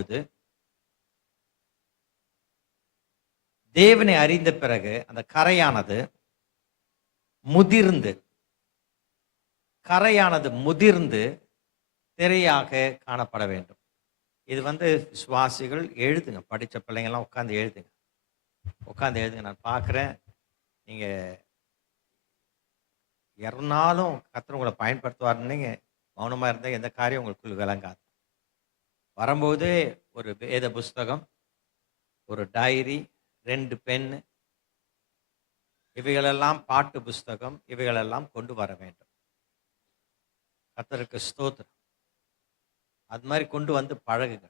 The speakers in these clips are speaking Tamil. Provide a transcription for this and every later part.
வரும்போது தேவனை அறிந்த பிறகு அந்த கரையானது முதிர்ந்து திரையாக காணப்பட வேண்டும். இது விசுவாசிகள் எழுதுங்க, படித்த பிள்ளைங்கள்லாம் உட்காந்து எழுதுங்க. நான் பார்க்குறேன், நீங்கள் யாருனாலும் கர்த்தர் உங்களை பயன்படுத்துவாருன்னு மௌனமாக இருந்தால் எந்த காரியம் உங்களுக்குள் விளங்காது. வரும்போது ஒரு வேத புஸ்தகம், ஒரு டைரி, 2 பென், இவைகளெல்லாம் பாட்டு புஸ்தகம், இவைகளெல்லாம் கொண்டு வர வேண்டும். கர்த்தருக்கு ஸ்தோத்திரம். அது மாதிரி கொண்டு வந்து பழகுங்க.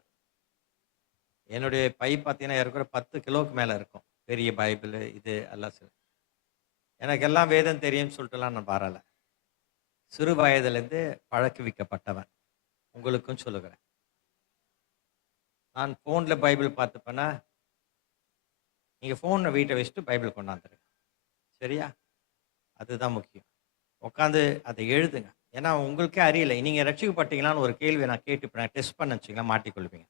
என்னுடைய பை பார்த்தீங்கன்னா இருக்கிற 10 கிலோவுக்கு மேலே இருக்கும். பெரிய பைபிள் இது எல்லாம் சரி. எனக்கு எல்லாம் வேதம் தெரியும்னு சொல்லிட்டுலாம் நான் வரலை. சிறு வயதுலேருந்து பழக்குவிக்கப்பட்டவன். உங்களுக்கும் சொல்லுகிறேன். நான் ஃபோனில் பைபிள் பார்த்துப்பேன்னா, நீங்கள் ஃபோனை வீட்டை வச்சுட்டு பைபிள் கொண்டாந்துருங்க. சரியா? அதுதான் முக்கியம். உட்காந்து அதை எழுதுங்க. ஏன்னா உங்களுக்கே அறியலை, நீங்கள் ரட்சிக்கப்பட்டீங்களான்னு ஒரு கேள்வியை நான் கேட்டுப்பேன். டெஸ்ட் பண்ண வச்சிங்களா மாட்டிக்கொள்வீங்க.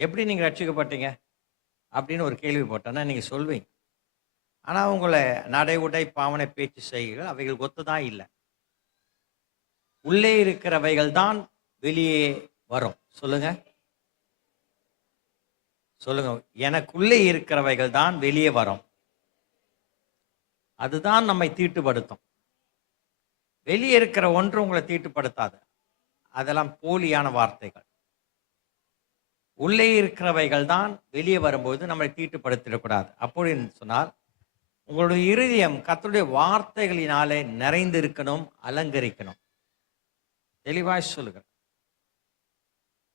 எப்படி நீங்கள் ரட்சிக்கப்பட்டீங்க அப்படின்னு ஒரு கேள்வி போட்டோன்னா நீங்கள் சொல்வீங்க. ஆனால் உங்களை நடை உடை பாவனை பேச்சு செய்கைகள் அவைகள் ஒத்துதான் இல்லை. உள்ளே இருக்கிறவைகள் தான் வெளியே வரும். சொல்லுங்க. எனக்குள்ளே இருக்கிறவைகள் தான் வெளியே வரும். அதுதான் நம்மை தீட்டுப்படுத்தும். வெளியே இருக்கிற ஒன்று உங்களை தீட்டுப்படுத்தாது. அதெல்லாம் போலியான வார்த்தைகள். உள்ளே இருக்கிறவைகள் தான் வெளியே வரும்போது நம்மளை தீட்டுப்படுத்திடக்கூடாது. அப்படின்னு சொன்னால் உங்களுடைய இருதயம் கர்த்தருடைய வார்த்தைகளினாலே நிறைந்திருக்கணும், அலங்கரிக்கணும். தெளிவாய் சொல்லுகிறேன்.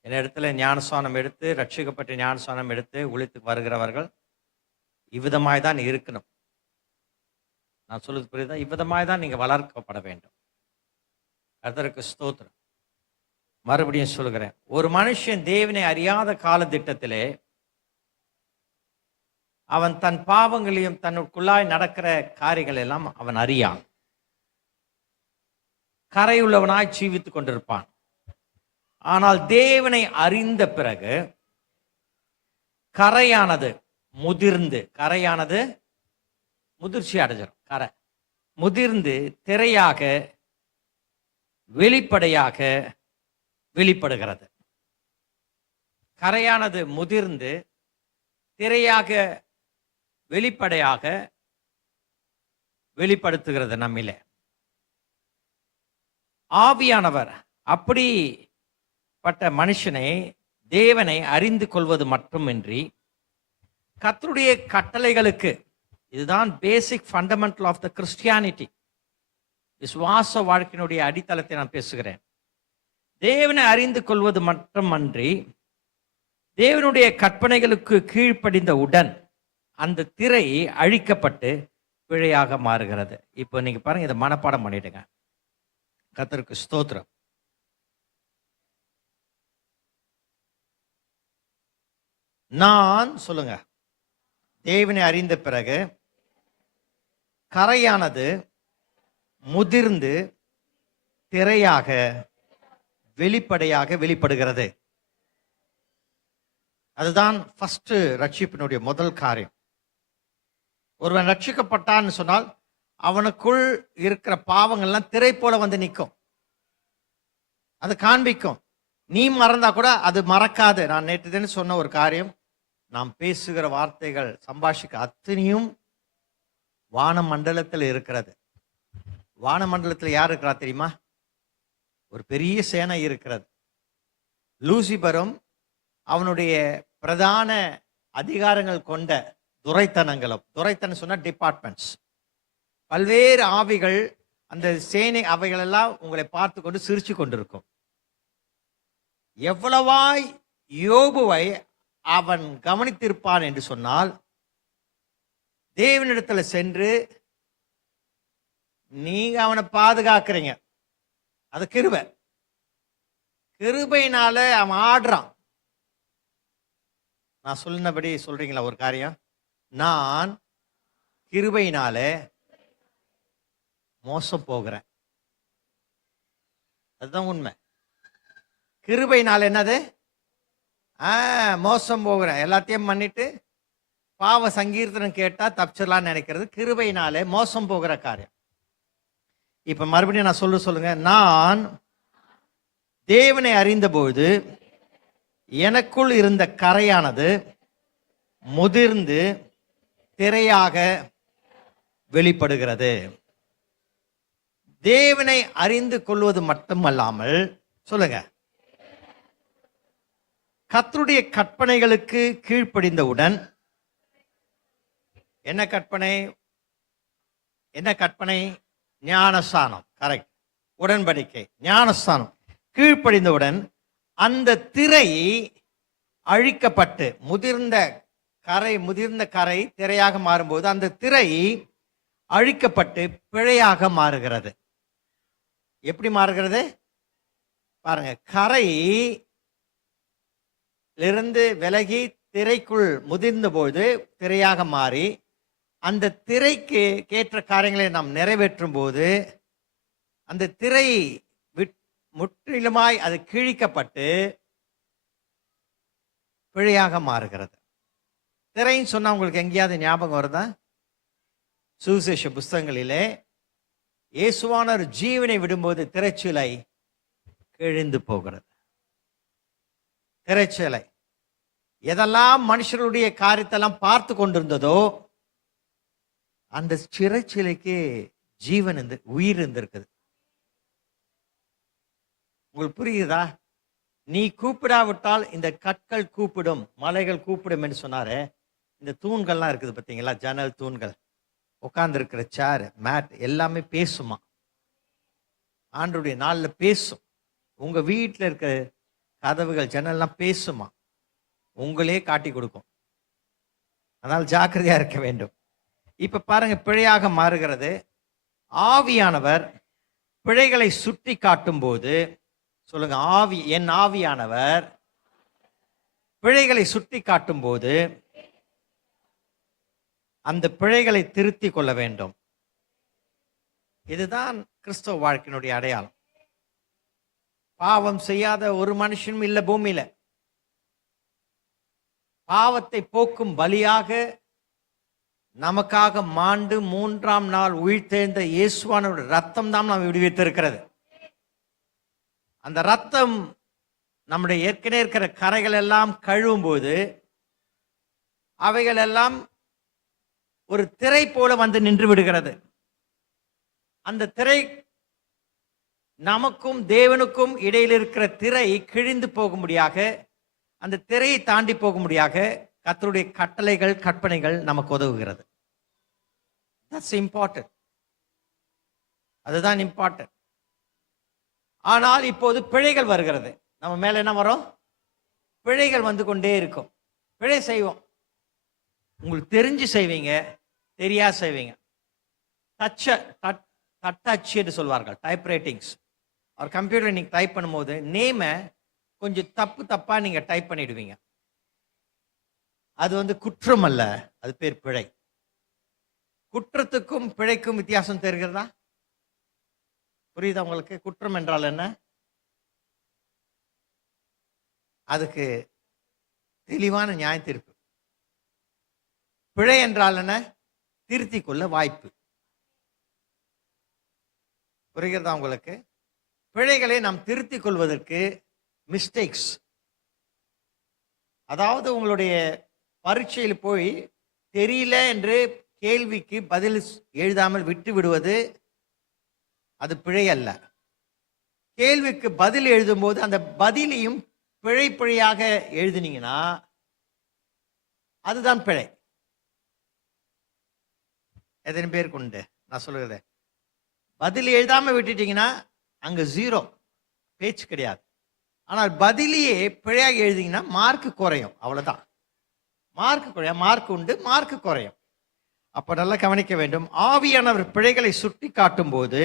என் இடத்துல ஞானஸ்நானம் எடுத்து, ரட்சிக்கப்பட்ட ஞானஸ்நானம் எடுத்து ஊழியத்துக்கு வருகிறவர்கள் இவ்விதமாய் தான் இருக்கணும். நான் சொல்லுறது புரியுதா? இவ்விதமாய் தான் நீங்கள் வளர்க்கப்பட வேண்டும். கர்த்தருக்கு ஸ்தோத்திரம். மறுபடியும் சொல்லுகிறேன், ஒரு மனுஷன் தேவனை அறியாத காலத்திட்டத்திலே அவன் தன் பாவங்களையும் தன்னுக்குள்ளாய் நடக்கிற காரியங்கள் எல்லாம் அவன் அறியான். கரையுள்ளவனாய் ஜீவித்துக் கொண்டிருப்பான். ஆனால் தேவனை அறிந்த பிறகு கரையானது முதிர்ச்சி அடைஞ்சிடும். கரை முதிர்ந்து திரையாக வெளிப்படையாக வெளிப்படுகிறது. கரையானது முதிர்ந்து திரையாக வெளிப்படையாக வெளிப்படுத்துகிறது நம்மிலே. ஆவியானவர் அப்படிப்பட்ட மனுஷனை தேவனை அறிந்து கொள்வது மட்டுமின்றி கர்த்தருடைய கட்டளைகளுக்கு, இதுதான் basic fundamental of the Christianity, விசுவாச வாழ்க்கையினுடைய அடித்தளத்தை நான் பேசுகிறேன். தேவனை அறிந்து கொள்வது மட்டுமன்றி தேவனுடைய கற்பனைகளுக்கு கீழ்ப்படிந்த உடன் அந்த திரை அழிக்கப்பட்டு பிழையாக மாறுகிறது. இப்போ நீங்க பாருங்க, இதை மனப்பாடம் பண்ணிடுங்க. கர்த்தருக்கு ஸ்தோத்திரம். நான் சொல்லுங்க, தேவனை அறிந்த பிறகு கரையானது முதிர்ந்து திரையாக வெளிப்படையாக வெளிப்படுகிறது. அதுதான் ஃபர்ஸ்ட் ரட்சிப்பினுடைய முதல் காரியம். ஒருவன் ரட்சிக்கப்பட்டான்னு சொன்னால் அவனுக்குள் இருக்கிற பாவங்கள்லாம் திரை போல வந்து நிற்கும். அது காண்பிக்கும். நீ மறந்தா கூட அது மறக்காது. நான் நேற்று தினம் சொன்ன ஒரு காரியம், நாம் பேசுகிற வார்த்தைகள், சம்பாஷிக்க அத்தனையும் வான மண்டலத்தில் இருக்கிறது. வான மண்டலத்தில் யார் இருக்கிறா தெரியுமா? ஒரு பெரிய சேனை இருக்கிறது. லூசிபரும் அவனுடைய பிரதான அதிகாரங்கள் கொண்ட துரைத்தனம் சொன்ன டிபார்ட்மெண்ட்ஸ், பல்வேறு ஆவிகள், அந்த சேனை அவைகளெல்லாம் உங்களை பார்த்து கொண்டு சிரிச்சு கொண்டிருக்கும். எவ்வளவாய் யோபுவை அவன் கவனித்திருப்பான் என்று சொன்னால், தேவனிடத்துல சென்று நீங்க அவனை பாதுகாக்கிறீங்க, அது கிருபையினால அவன் ஆடுறான். நான் சொன்னபடி சொல்றீங்களா ஒரு காரியம்? நான் கிருபையினால மோசம் போகிறேன். அதுதான் உண்மை. கிருபையினால என்னது? மோசம் போகிறேன், எல்லாத்தையும் பண்ணிட்டு பாவ சங்கீர்த்தனம் கேட்டா தப்பிச்சிடலாம்னு நினைக்கிறது கிருபையினாலே மோசம் போகிற காரியம். இப்ப மறுபடியும் நான் சொல்லுங்க, நான் தேவனை அறிந்தபோது எனக்குள் இருந்த கரையானது முதிர்ந்து திரையாக வெளிப்படுகிறது. தேவனை அறிந்து கொள்வது மட்டுமல்லாமல் சொல்லுங்க, கர்த்தருடைய கற்பனைகளுக்கு கீழ்ப்படிந்தவுடன், என்ன கற்பனை? என்ன கற்பனை? ஞானஸ்தானம். கரெக்ட். உடன்படிக்கை, ஞானஸ்தானம். கீழ்ப்படிந்தவுடன் அந்த திரை அழிக்கப்பட்டு முதிர்ந்த கரை திரையாக மாறும்போது அந்த திரை அழிக்கப்பட்டு பிழையாக மாறுகிறது. எப்படி மாறுகிறது பாருங்க. கரையிலிருந்து விலகி திரைக்குள் முதிர்ந்த போது திரையாக மாறி, அந்த திரைக்கு கேட்ட காரியங்களை நாம் நிறைவேற்றும் போது அந்த திரை முற்றிலுமாய் அது கிழிக்கப்பட்டு பிழையாக மாறுகிறது. திரைன்னு சொன்னா உங்களுக்கு எங்கேயாவது ஞாபகம் வருதா? சுவிசேஷ புஸ்தகங்களிலே இயேசுவானவர் ஜீவனை விடும்போது திரைச்சீலை கிழிந்து போகிறது. திரைச்சீலை எதெல்லாம் மனுஷர்களுடைய காரியத்தெல்லாம் பார்த்து கொண்டிருந்ததோ அந்த திரைச்சீலைக்கு ஜீவன் உயிர் இருந்திருக்குது. உங்களுக்கு புரியுதா? நீ கூப்பிடாவிட்டால் இந்த கற்கள் கூப்பிடும், மலைகள் கூப்பிடும் என்று சொன்னாரு. இந்த தூண்கள்லாம் இருக்குது பார்த்தீங்களா, ஜன்னல் தூண்கள், உட்கார்ந்து இருக்கிற சேர், மேட் எல்லாமே பேசுமா. ஆண்டவருடைய நாளில் பேசும். உங்க வீட்டில் இருக்கிற கதவுகள் ஜன்னல்லாம் பேசுமா, உங்களே காட்டி கொடுக்கும். அதனால் ஜாக்கிரதையா இருக்க வேண்டும். இப்ப பாருங்க, பிழையாக மாறுகிறது. ஆவியானவர் பிழைகளை சுட்டி காட்டும் போது சொல்லுங்க, என் ஆவியானவர் பிழைகளை சுட்டி காட்டும் போது அந்த பிழைகளை திருத்தி கொள்ள வேண்டும். இதுதான் கிறிஸ்தவ வாழ்க்கையினுடைய அடையாளம். பாவம் செய்யாத ஒரு மனுஷனும் இல்லை பூமியில. பாவத்தை போக்கும் பலியாக நமக்காக மாண்டு 3ஆம் நாள் உயிர்த்தெழுந்த இயேசுவானோட ரத்தம் தான் நாம் விடுவித்திருக்கிறது. அந்த ரத்தம் நம்முடைய ஏற்கனவே இருக்கிற கரைகள் எல்லாம் கழுவும் போது அவைகள் எல்லாம் ஒரு திரை போல வந்து நின்று விடுகிறது. அந்த திரை நமக்கும் தேவனுக்கும் இடையில் இருக்கிற திரை கிழிந்து போகும்படியாக, அந்த திரையை தாண்டி போகும்படியாக கர்த்தருடைய கட்டளைகள் கற்பனைகள் நமக்கு உதவுகிறது. That's important. அதுதான் இம்பார்ட்டன்ட். ஆனால் இப்போது பிழைகள் வருகிறது. நம்ம மேல என்ன வரும்? பிழைகள் வந்து கொண்டே இருக்கும். பிழை செய்வோம். உங்களுக்கு தெரிஞ்சு செய்வீங்க, தெரியா செய்வீங்க. தட்டச்சு என்று சொல்வார்கள், டைப் ரைட்டிங்ஸ். ஒரு கம்ப்யூட்டர் நீங்க டைப் பண்ணும்போது நேமை கொஞ்சம் தப்பா நீங்க டைப் பண்ணிடுவீங்க. அது குற்றம் அல்ல, அது பேர் பிழை. குற்றத்துக்கும் பிழைக்கும் வித்தியாசம் தெரிகிறதா? புரியுதா உங்களுக்கு? குற்றம் என்றால் என்ன? அதுக்கு தெளிவான நியாய தீர்ப்பு. பிழை என்றால் என்ன? திருத்திக் கொள்ள வாய்ப்பு. புரிகிறதா உங்களுக்கு? பிழைகளை நாம் திருத்திக் கொள்வதற்கு மிஸ்டேக்ஸ், அதாவது உங்களுடைய பரீட்சையில் போய் தெரியல என்று கேள்விக்கு பதில் எழுதாமல் விட்டு விடுவது அது பிழை அல்ல. கேள்விக்கு பதில் எழுதும் போது அந்த பதிலையும் பிழையாக எழுதினீங்கன்னா அதுதான் பிழை. எத்தனை பேருக்கு உண்டு நான் சொல்லுறது? பதில் எழுதாம விட்டுட்டீங்கன்னா அங்க 0, பேச்சு கிடையாது. ஆனால் பதிலையே பிழையாக எழுதிங்கன்னா மார்க் குறையும், அவ்வளவுதான். மார்க் குறையும், மார்க் உண்டு, மார்க் குறையும். அப்ப நல்லா கவனிக்க வேண்டும். ஆவியானவர் பிழைகளை சுட்டி காட்டும் போது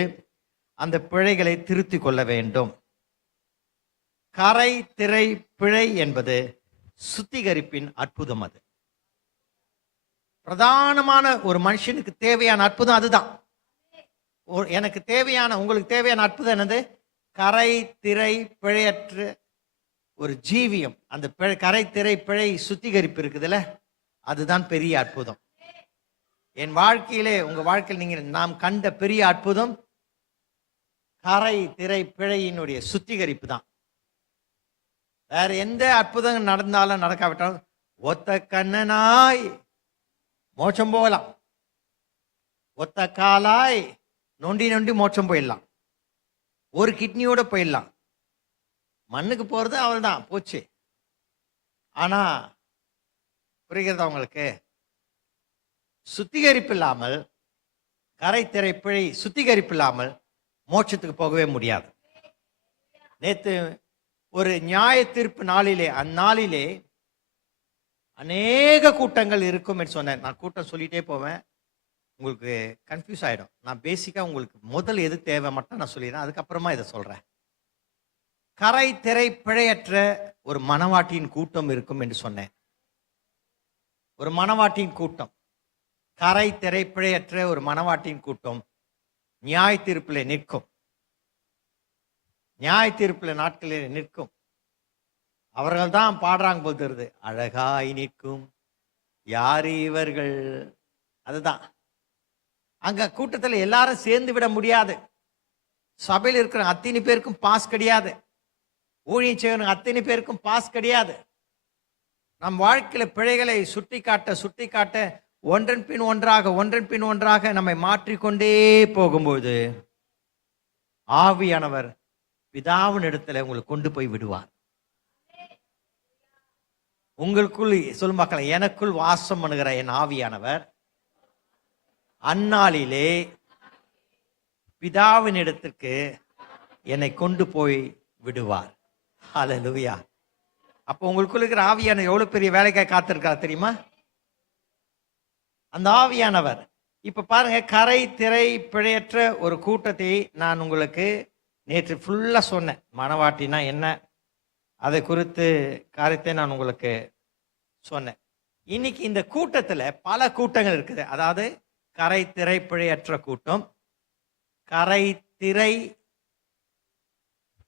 அந்த பிழைகளை திருத்தி கொள்ள வேண்டும். கரை திரை பிழை என்பது சுத்திகரிப்பின் அற்புதம். அது பிரதானமான ஒரு மனுஷனுக்கு தேவையான அற்புதம் அதுதான். எனக்கு தேவையான, உங்களுக்கு தேவையான அற்புதம் என்னது? கரை திரை பிழையற்ற ஒரு ஜீவியம், அந்த கரை திரை பிழை சுத்திகரிப்பு இருக்குதுல்ல, அதுதான் பெரிய அற்புதம். என் வாழ்க்கையிலே, உங்க வாழ்க்கையில் நீங்க நாம் கண்ட பெரிய அற்புதம் கரை திரை பிழையினுடைய சுத்திகரிப்பு தான். வேற எந்த அற்புதம் நடந்தாலும் நடக்காவிட்டாலும் ஒத்த கண்ணனாய் மோட்சம் போகலாம், ஒத்த காலாய் நொண்டி நொண்டி மோட்சம் போயிடலாம், ஒரு கிட்னியோட போயிடலாம், மண்ணுக்கு போறது அவள் தான் போச்சு. ஆனா புரிகிறதா உங்களுக்கு? சுத்திகரிப்பு இல்லாமல், கரை திரை பிழை சுத்திகரிப்பு இல்லாமல் மோட்சத்துக்கு போகவே முடியாது. நேத்து ஒரு நியாய தீர்ப்பு நாளிலே, அந்நாளிலே அநேக கூட்டங்கள் இருக்கும் என்று சொன்னேன். நான் கூட்டம் சொல்லிட்டே போவேன், உங்களுக்கு கன்ஃபியூஸ் ஆயிடும். நான் பேசிக்கா உங்களுக்கு முதல் எது தேவை மட்டும் நான் சொல்லிடுறேன், அதுக்கப்புறமா இதை சொல்றேன். கரை திரை பிழையற்ற ஒரு மணவாட்டியின் கூட்டம் இருக்கும் என்று சொன்னேன். ஒரு மணவாட்டியின் கூட்டம், கரை திரை பிழையற்ற ஒரு மணவாட்டியின் கூட்டம் நியாய தீர்ப்பில் நிற்கும். நியாய தீர்ப்பில் நாட்களில் நிற்கும். அவர்கள் தான் பாடுறாங்க போல் தெரியுது, அழகாய் நிற்கும் யார் இவர்கள். அதுதான் அங்க கூட்டத்தில் எல்லாரும் சேர்ந்து விட முடியாது. சபையில் இருக்கிற அத்தனை பேருக்கும் பாஸ் கிடையாது, ஊழியம் செய்யணும் அத்தனை பேருக்கும் பாஸ் கிடையாது. நம் வாழ்க்கையில பிழைகளை சுட்டி காட்ட ஒன்றன் பின் ஒன்றாக நம்மை மாற்றிக்கொண்டே போகும்போது ஆவியானவர் பிதாவின் இடத்துல உங்களை கொண்டு போய் விடுவார். உங்களுக்குள் சொல்லும் மக்கள், எனக்குள் வாசம் பண்ணுகிற என் ஆவியானவர் அந்நாளிலே பிதாவின் இடத்திற்கு என்னை கொண்டு போய் விடுவார். ஹல்லேலூயா. அப்போ உங்களுக்குள்ள இருக்கிற ஆவியானவர் எவ்வளவு பெரிய வேலைக்காக காத்திருக்கார் தெரியுமா? அந்த ஆவியானவர் இப்ப பாருங்க, கரை திரை பிழையற்ற ஒரு கூட்டத்தை நான் உங்களுக்கு நேற்று ஃபுல்லா சொன்னேன். மணவாட்டினா என்ன, அதை குறித்து காரியத்தை நான் உங்களுக்கு சொன்னேன். இன்னைக்கு இந்த கூட்டத்துல பல கூட்டங்கள் இருக்குது. அதாவது கரை திரை பிழையற்ற கூட்டம், கரை திரை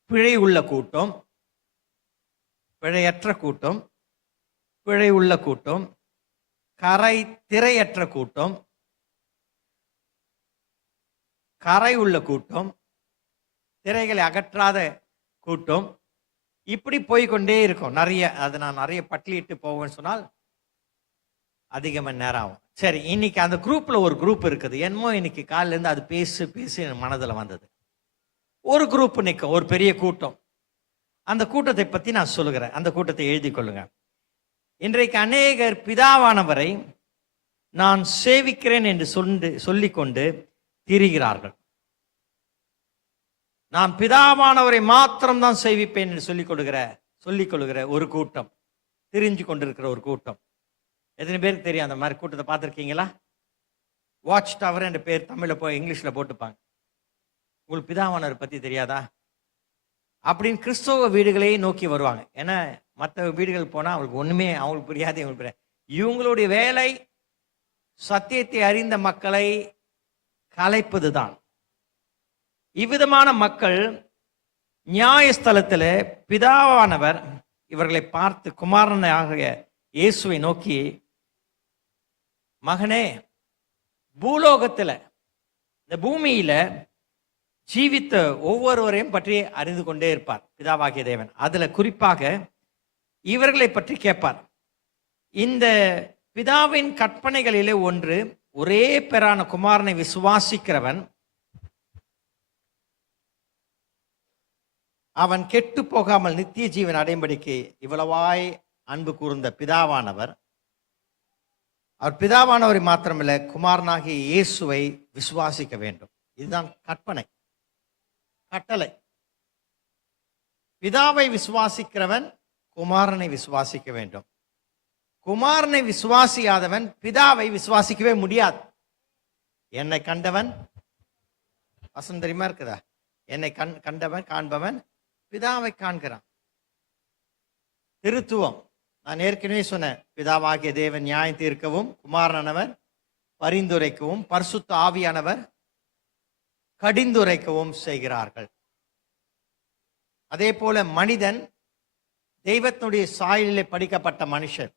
பிழை உள்ள கூட்டம், பிழையற்ற கூட்டம், பிழை உள்ள கூட்டம், கரை திரையற்ற கூட்டம், கரை உள்ள கூட்டம், திரைகளை அகற்றாத கூட்டம், இப்படி போய்கொண்டே இருக்கும். நிறைய, அது நான் நிறைய பட்டியலிட்டு போவேன்னு சொன்னால் அதிக மணி நேரம் ஆகும். சரி, இன்னைக்கு அந்த குரூப்ல ஒரு குரூப் இருக்குது. என்னமோ இன்னைக்கு காலையில இருந்து அது பேசி என் மனதில் வந்தது. ஒரு குரூப் நிற்கும், ஒரு பெரிய கூட்டம். அந்த கூட்டத்தை பத்தி நான் சொல்லுகிறேன், அந்த கூட்டத்தை எழுதி கொள்ளுங்க. இன்றைக்கு அநேகர் பிதாவானவரை நான் சேவிக்கிறேன் என்று சொல்லிக்கொண்டு திரிகிறார்கள். நான் பிதாவானவரை மாத்திரம்தான் சேவிப்பேன் என்று சொல்லிக் கொள்ளுகிற ஒரு கூட்டம், தெரிஞ்சு கொண்டிருக்கிற ஒரு கூட்டம். எத்தனை பேருக்கு தெரியும் அந்த மாதிரி கூட்டத்தை பார்த்துருக்கீங்களா? வாட்ச் டவர் என்ற பேர் தமிழ்ல போய் இங்கிலீஷ்ல போட்டுப்பாங்க. உங்களுக்கு பிதாவானவர் பத்தி தெரியாதா அப்படின்னு கிறிஸ்தவ வீடுகளே நோக்கி வருவாங்க. ஏன்னா மற்ற வீடுகள் போனா அவங்களுக்கு ஒண்ணுமே அவங்களுக்கு புரியாது, இவங்களுக்கு புரியாது. இவங்களுடைய வேலை சத்தியத்தை அறிந்த மக்களை கலைப்பதுதான். இவ்விதமான மக்கள் நியாயஸ்தலத்தில் பிதாவானவர் இவர்களை பார்த்து குமாரனாக இயேசுவை நோக்கி, மகனே, பூலோகத்தில் இந்த பூமியில ஜீவித்த ஒவ்வொருவரையும் பற்றி அறிந்து கொண்டே இருப்பார் பிதாவாகிய தேவன். அதுல குறிப்பாக இவர்களை பற்றி கேட்பார். இந்த பிதாவின் கற்பனைகளிலே ஒன்று, ஒரே பேரான குமாரனை விசுவாசிக்கிறவன் அவன் கெட்டு போகாமல் நித்திய ஜீவன் அடையும்படிக்கு இவ்வளவாய் அன்பு கூர்ந்த பிதாவானவர், அவர் பிதாவானவரை மாத்திரமில்லை குமாரனாகிய இயேசுவை விசுவாசிக்க வேண்டும். இதுதான் கற்பனை, கட்டளை. பிதாவை விசுவாசிக்கிறவன் குமாரனை விசுவாசிக்க வேண்டும். குமாரனை விசுவாசியாதவன் பிதாவை விசுவாசிக்கவே முடியாது. என்னை கண்டவன், வசனம் தெரியுமா இருக்குதா? என்னை கண்டவன் காண்பவன் பிதாவை காண்கிறான். திருத்துவம் நான் ஏற்கனவே சொன்னேன். பிதாவாகிய தேவன் நியாயம் தீர்க்கவும், குமாரனானவர் பரிந்துரைக்கவும், பரிசுத்த ஆவியானவர் கடிந்துரைக்கவும் செய்கிறார்கள். அதே போல மனிதன் தெய்வத்தினுடைய சாயலிலே படிக்கப்பட்ட மனுஷன்.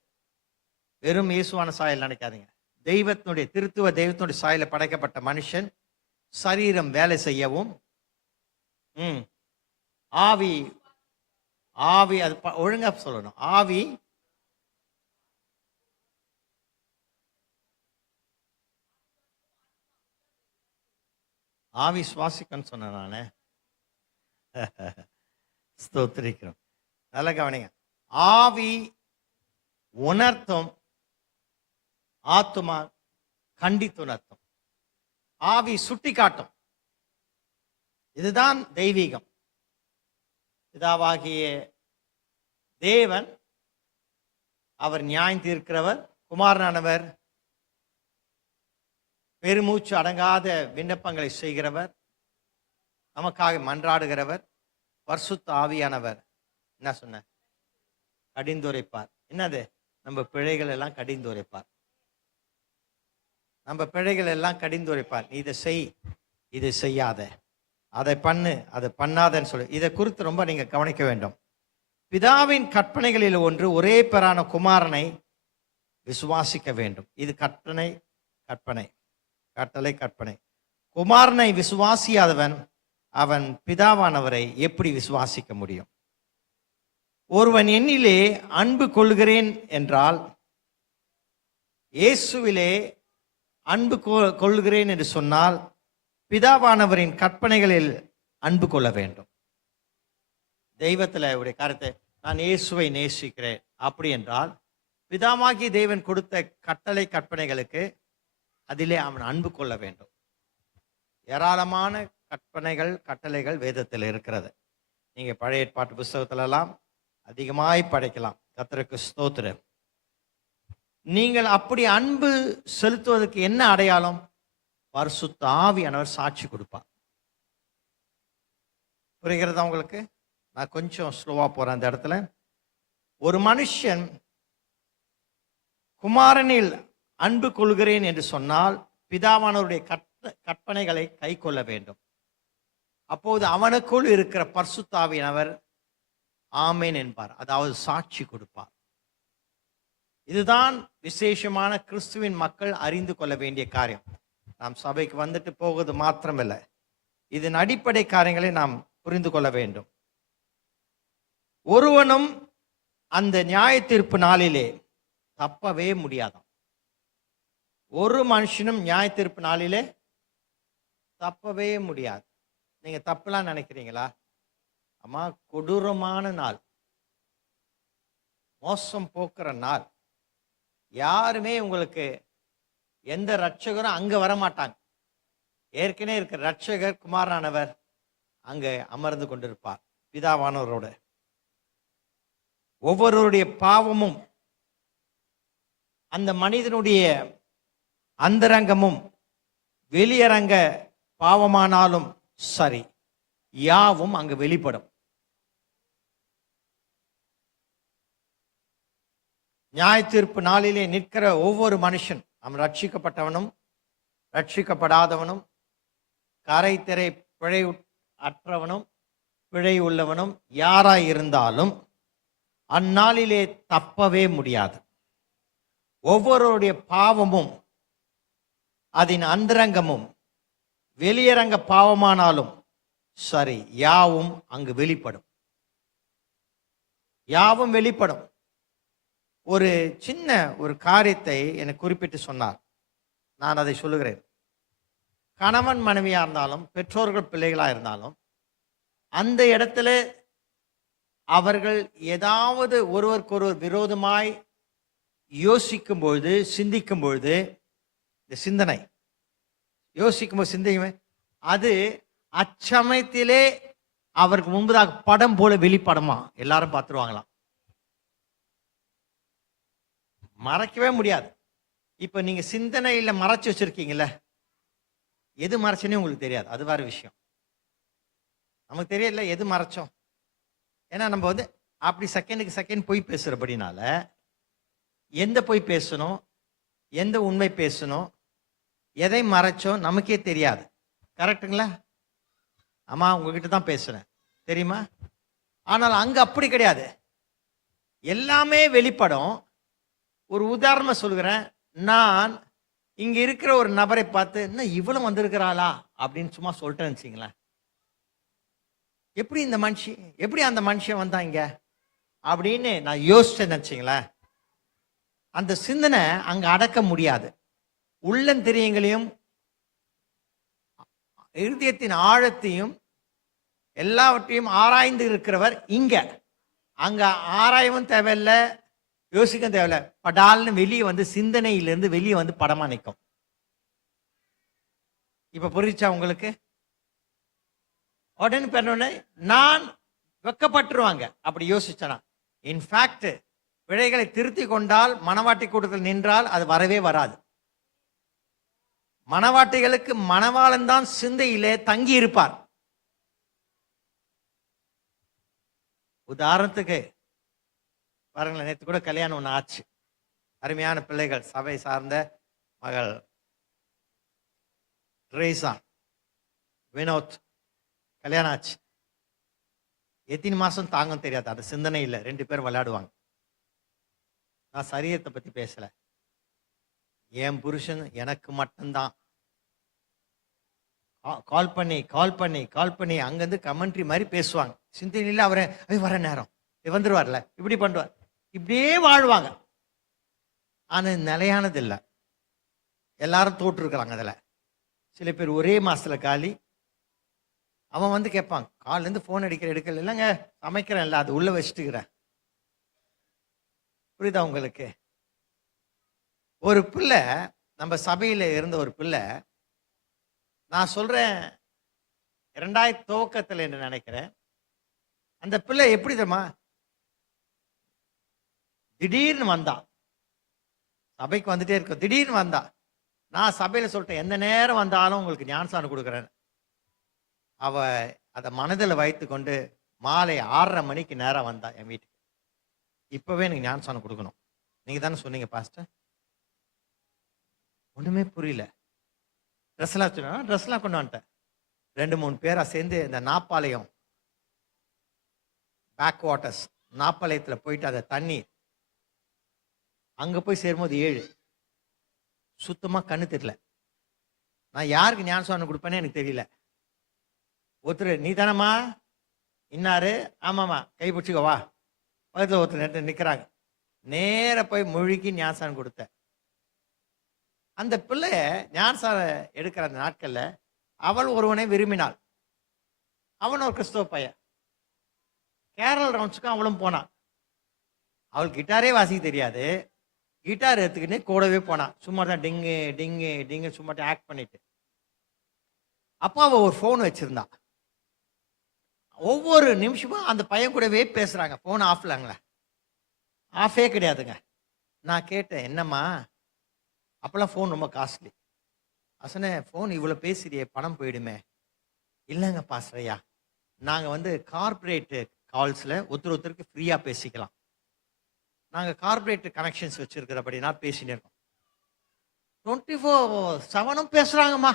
வெறும் இயேசுவான சாயல் நினைக்காதீங்க. தெய்வத்தினுடைய சாயலில் படைக்கப்பட்ட மனுஷன் சரீரம் வேலை செய்யவும், ஆவி ஆவி அது ஒழுங்கா சொல்லணும். ஆவி சுவாசிக்கன்னு சொன்னேன் நானு. ஸ்தோத்திரிக்கிறோம். நல்ல கவனிங்க. ஆவி உணர்த்தும், ஆத்துமா கண்டித்துணர்த்தும். ஆவி சுட்டி காட்டும். இதுதான் தெய்வீகம். பிதாவாகிய தேவன் அவர் நியாயம் தீர்க்கிறவர். குமாரனானவர் பெருமூச்சு அடங்காத விண்ணப்பங்களை செய்கிறவர், நமக்காக மன்றாடுகிறவர். பரிசுத்த ஆவியானவர் என்ன சொன்ன? கடிந்துரைப்பார். என்னது? நம்ம பிழைகள் எல்லாம் கடிந்துரைப்பார். நம்ம பிழைகள் எல்லாம் கடிந்துரைப்பார். நீ இதை செய், இதை செய்யாத, அதை பண்ணு, அதை பண்ணாதன்னு சொல்லி இதை குறித்து ரொம்ப நீங்க கவனிக்க வேண்டும். பிதாவின் கற்பனைகளில் ஒன்று ஒரே பேரான குமாரனை விசுவாசிக்க வேண்டும். இது கற்பனை, கட்டளை, கற்பனை. குமாரனை விசுவாசியாதவன் அவன் பிதாவானவரை எப்படி விசுவாசிக்க முடியும்? ஒருவன் என்னிலே அன்பு கொள்கிறேன் என்றால், இயேசுவிலே அன்பு கொள்கிறேன் என்று சொன்னால், பிதாவானவரின் கற்பனைகளில் அன்பு கொள்ள வேண்டும். தெய்வத்தில் உடைய கருத்தை, நான் இயேசுவை நேசிக்கிறேன் அப்படி என்றால், பிதாவாகி தேவன் கொடுத்த கட்டளை கற்பனைகளுக்கு அதிலே அவன் அன்பு கொள்ள வேண்டும். ஏராளமான கற்பனைகள், கட்டளைகள் வேதத்தில் இருக்கிறது. நீங்க பழைய ஏற்பாட்டு புஸ்தகத்திலெல்லாம் அதிகமாய் படைக்கலாம். கர்த்தருக்கு ஸ்தோத்திரம். நீங்கள் அப்படி அன்பு செலுத்துவதற்கு என்ன அடையாளம்? பரிசுத்த ஆவியானவர் சாட்சி கொடுப்பார். புரிகிறதா உங்களுக்கு? நான் கொஞ்சம் ஸ்லோவா போறேன் அந்த இடத்துல. ஒரு மனுஷன் குமாரனில் அன்பு கொள்கிறேன் என்று சொன்னால், பிதாவானவருடைய கற்பனைகளை கை கொள்ள வேண்டும். அப்போது அவனுக்குள் இருக்கிற பரிசுத்த ஆவியானவர் ஆமேன் என்பார், அதாவது சாட்சி கொடுப்பார். இதுதான் விசேஷமான கிறிஸ்துவின் மக்கள் அறிந்து கொள்ள வேண்டிய காரியம். நாம் சபைக்கு வந்துட்டு போவது மாத்திரமில்லை, இதன் அடிப்படை காரியங்களை நாம் புரிந்து கொள்ள வேண்டும். ஒருவனும் அந்த நியாய தீர்ப்பு நாளிலே தப்பவே முடியாதாம். ஒரு மனுஷனும் நியாய தீர்ப்பு நாளிலே தப்பவே முடியாது. நீங்க தப்பலாம் நினைக்கிறீங்களா? அம்மா, கொடூரமான நாள், மோசம் போக்குற நாள். யாருமே உங்களுக்கு எந்த ரட்சகரும் அங்க வரமாட்டாங்க. ஏற்கனவே இருக்கிற ரட்சகர் குமாரனானவர் அங்க அமர்ந்து கொண்டிருப்பார் பிதாவானவரோட. ஒவ்வொருவருடைய பாவமும், அந்த மனிதனுடைய அந்தரங்கமும் வெளியரங்க பாவமானாலும் சரி, யாவும் அங்கு வெளிப்படும். நியாய தீர்ப்பு நாளிலே நிற்கிற ஒவ்வொரு மனுஷன், அவன் ரட்சிக்கப்பட்டவனும் ரட்சிக்கப்படாதவனும், கரை திரை பிழை அற்றவனும் பிழை உள்ளவனும் யாராய் இருந்தாலும் அந்நாளிலே தப்பவே முடியாது. ஒவ்வொருடைய பாவமும் அதன் அந்தரங்கமும் வெளியரங்க பாவமானாலும் சரி, யாவும் அங்கு வெளிப்படும். யாவும் வெளிப்படும். ஒரு சின்ன ஒரு காரியத்தை எனக்கு குறிப்பிட்டு சொன்னார். நான் அதை சொல்லுகிறேன். கணவன் மனைவியா இருந்தாலும், பெற்றோர்கள் பிள்ளைகளா இருந்தாலும், அந்த இடத்துல அவர்கள் ஏதாவது ஒருவருக்கொருவர் விரோதமாய் யோசிக்கும் பொழுது, சிந்திக்கும் பொழுது, இந்த சிந்தனை யோசிக்கும்போது சிந்தனை அது அச்சமயத்திலே அவருக்கு முன்பதாக படம் போல வெளிப்படமா எல்லாரும் பார்த்துருவாங்களாம். மறைக்கவே முடியாது. இப்ப நீங்க சிந்தனையில மறைச்சு வச்சிருக்கீங்கல்ல, எது மறைச்சுன்னே உங்களுக்கு தெரியாது. அது வேற விஷயம். நமக்கு தெரியல எது மறைச்சோம். ஏன்னா நம்ம அப்படி செகண்டுக்கு செகண்ட் போய் பேசுறபடினால, எந்த போய் பேசணும், எந்த உண்மை பேசணும், எதை மறைச்சோம் நமக்கே தெரியாது. கரெக்டுங்களா? ஆமா, உங்ககிட்ட தான் பேசுறேன் தெரியுமா? ஆனால் அங்க அப்படி கிடையாது. எல்லாமே வெளிப்படும். ஒரு உதாரணம் சொல்கிறேன். நான் இங்க இருக்கிற ஒரு நபரை பார்த்து, என்ன இவ்வளவு வந்திருக்கிறாளா அப்படின்னு சும்மா சொல்லிட்டேன்னு வச்சுங்களேன். எப்படி அந்த மனுஷன் வந்தான் இங்க அப்படின்னு நான் யோசிச்சேன்னு வச்சுங்களேன். அந்த சிந்தனை அங்க அடக்க முடியாது. உள்ளந்தெரியங்களையும் இருதயத்தின் ஆழத்தையும் எல்லாவற்றையும் ஆராய்ந்து இருக்கிறவர் இங்க. அங்க ஆராயவும் தேவையில்லை, யோசிக்க தேவையில்லை. படால்னு வெளியே வந்து சிந்தனையிலிருந்து வெளியே வந்து படமா நிற்கும். இப்ப புரிச்சா உங்களுக்கு? உடனே பண்ணோடனே நான் வெக்கப்பட்டுருவாங்க அப்படி யோசிச்சனா. இன்ஃபேக்ட் பிழைகளை திருத்தி கொண்டால் மணவாட்டி கூட்டத்தில் நின்றால் அது வரவே வராது. மணவாட்டிகளுக்கு மணவாளன் தான் சிந்தையிலே தங்கி இருப்பார். உதாரணத்துக்கு பாருங்களேன், நேற்று கூட கல்யாணம் ஒன்று ஆச்சு. அருமையான பிள்ளைகள், சபை சார்ந்த மகள் ட்ரேசா, வினோத் கல்யாணம் ஆச்சு. எத்தனை மாசம் தாங்கும் தெரியாது, அது சிந்தனை இல்லை. 2 பேரும் விளையாடுவாங்க. நான் சரீரத்தை பத்தி பேசல. என் புருஷன் எனக்கு மட்டும்தான் கால் பண்ணி அங்கிருந்து கமெண்ட்ரி மாதிரி பேசுவாங்க. சிந்தனையில் அவரை வர நேரம் வந்துருவார்ல, இப்படி பண்ணுவார், இப்படியே வாழ்வாங்க. ஆனா நிலையானது இல்லை. எல்லாரும் தோற்றுருக்குறாங்க. அதுல சில பேர் ஒரே மாசத்துல காலி. அவன் வந்து கேட்பான், காலில இருந்து போன் எடுக்கல, இல்லைங்க சமைக்கிறேன், இல்லை அது உள்ள வச்சுட்டுக்கிறேன். புரியுதா உங்களுக்கு? ஒரு பிள்ளை, நம்ம சபையில இருந்த ஒரு பிள்ளை, நான் சொல்றேன் 2000 துவக்கத்தில் என்று நினைக்கிறேன். அந்த பிள்ளை எப்படி தெரியுமா, திடீர்னு வந்தா, சபைக்கு வந்துட்டே இருக்க, திடீர்னு வந்தா. நான் சபையில சொல்லிட்டேன், எந்த நேரம் வந்தாலும் உங்களுக்கு ஞானஸ்நானம் கொடுக்குறேன். அவ அதை மனதில் வைத்து கொண்டு மாலை 6:30 மணிக்கு நேரம் வந்தா என் வீட்டுக்கு. இப்பவே எனக்கு ஞானஸ்நானம் கொடுக்கணும். நீங்க தானே சொன்னீங்க பாஸ்டர். ஒண்ணுமே புரியல. ட்ரெஸ்லாம் கொண்டு வந்துட்டேன். 2-3 பேரா சேர்ந்து இந்த நாப்பாளையம் பேக் வாட்டர்ஸ், நாப்பாளையத்தில் போயிட்டு அதை தண்ணி அங்க போய் சேரும்போது 7 சுத்தமா கண்ணு தெரியல. நான் யாருக்கு ஞானஸ்நானம் கொடுப்பேன்னு எனக்கு தெரியல. ஒருத்தர், நீ தானம்மா இன்னாரு? ஆமாம்மா, கை பிடிச்சிக்கவா. பக்கத்தில் ஒருத்தர் நிற்கிறாங்க. நேர போய் முழுக்கி ஞானஸ்நானம் கொடுத்தேன். அந்த பிள்ளைய ஞானஸ்நானம் எடுக்கிற அந்த நாட்கள்ல அவள் ஒருவனை விரும்பினாள். அவன் ஒரு கிறிஸ்தவ பையன். கேரள ரவுண்ட்ஸுக்கும் அவளும் போனான். அவள் கிட்டாரே வாசிக்க தெரியாது. கிட்டார் எடுத்துக்கிட்டு கூடவே போனான். சும்மா தான் டிங்கு டிங்கு டிங்கு சும்மா ஆக்ட் பண்ணிட்டு. அப்போ அவள் ஒரு ஃபோன் வச்சிருந்தா. ஒவ்வொரு நிமிஷமும் அந்த பையன் கூடவே பேசுறாங்க. ஃபோன் ஆஃப்லாங்களே, ஆஃபே கிடையாதுங்க. நான் கேட்டேன், என்னம்மா? அப்பெல்லாம் ஃபோன் ரொம்ப காஸ்ட்லி. அசனே, ஃபோன் இவ்வளோ பேசுறியே, பணம் போயிடுமே. இல்லைங்க பாஸ்டரையா, நாங்கள் வந்து கார்பரேட் கால்ஸில் ஒருத்தருக்கு ஃப்ரீயாக பேசிக்கலாம். நாங்கள் கார்பரேட் கனெக்ஷன்ஸ் வச்சிருக்கிறபடினா பேசினே இருக்கோம். 24/7 பேசுகிறாங்கம்மா.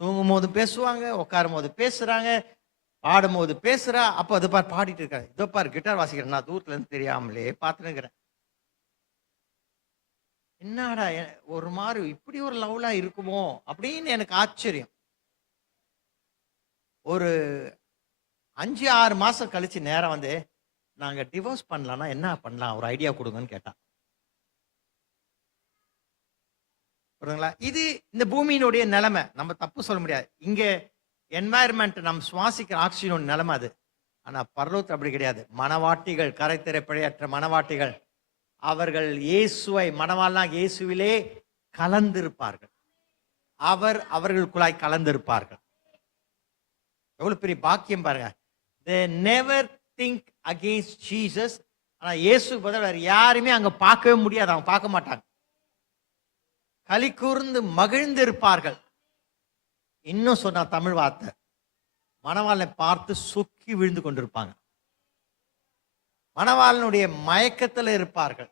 தூங்கும் போது பேசுவாங்க, உட்காரும் போது பேசுகிறாங்க, பாடும் போது பேசுகிறா. அப்போ அது பார் பாடிட்டு இருக்காரு. இதோ பார் கிட்டார் வாசிக்கிறேன், நான் தூரத்துலேருந்து தெரியாமலே பார்த்துனுங்கிறேன். என்னடா ஒரு மாதிரி இப்படி ஒரு லவ்லாம் இருக்குமோ அப்படின்னு எனக்கு ஆச்சரியம். ஒரு 5-6 மாசம் கழிச்சு நேரம் வந்து, நாங்க டிவோர்ஸ் பண்ணலாம்னா என்ன பண்ணலாம், ஒரு ஐடியா கொடுங்கன்னு கேட்டான். புரியுதுங்களா? இது இந்த பூமியினுடைய நிலைமை. நம்ம தப்பு சொல்ல முடியாது. இங்க என்வாயர்மெண்ட், நம்ம சுவாசிக்கிற ஆக்சிஜனோட நிலைமை அது. ஆனா பரலோகத்தில் அப்படி கிடையாது. மணவாட்டிகள், கரைத்திரை பிழையற்ற மணவாட்டிகள், அவர்கள் இயேசுவை, மணவாளனாக இயேசுவிலே கலந்திருப்பார்கள். அவர்களுக்குள்ளாய் கலந்திருப்பார்கள். எவ்வளவு பெரிய பாக்கியம் பாருங்க. They never think against Jesus. ஆனா இயேசுக்கு பதில் வேற யாருமே அங்க பார்க்கவே முடியாது. அவங்க பார்க்க மாட்டாங்க. களி கூர்ந்து மகிழ்ந்து இருப்பார்கள். இன்னும் சொன்ன தமிழ் வார்த்தை, மணவாளனை பார்த்து சொக்கி விழுந்து கொண்டிருப்பாங்க. மணவாளனுடைய மயக்கத்தில் இருப்பார்கள்.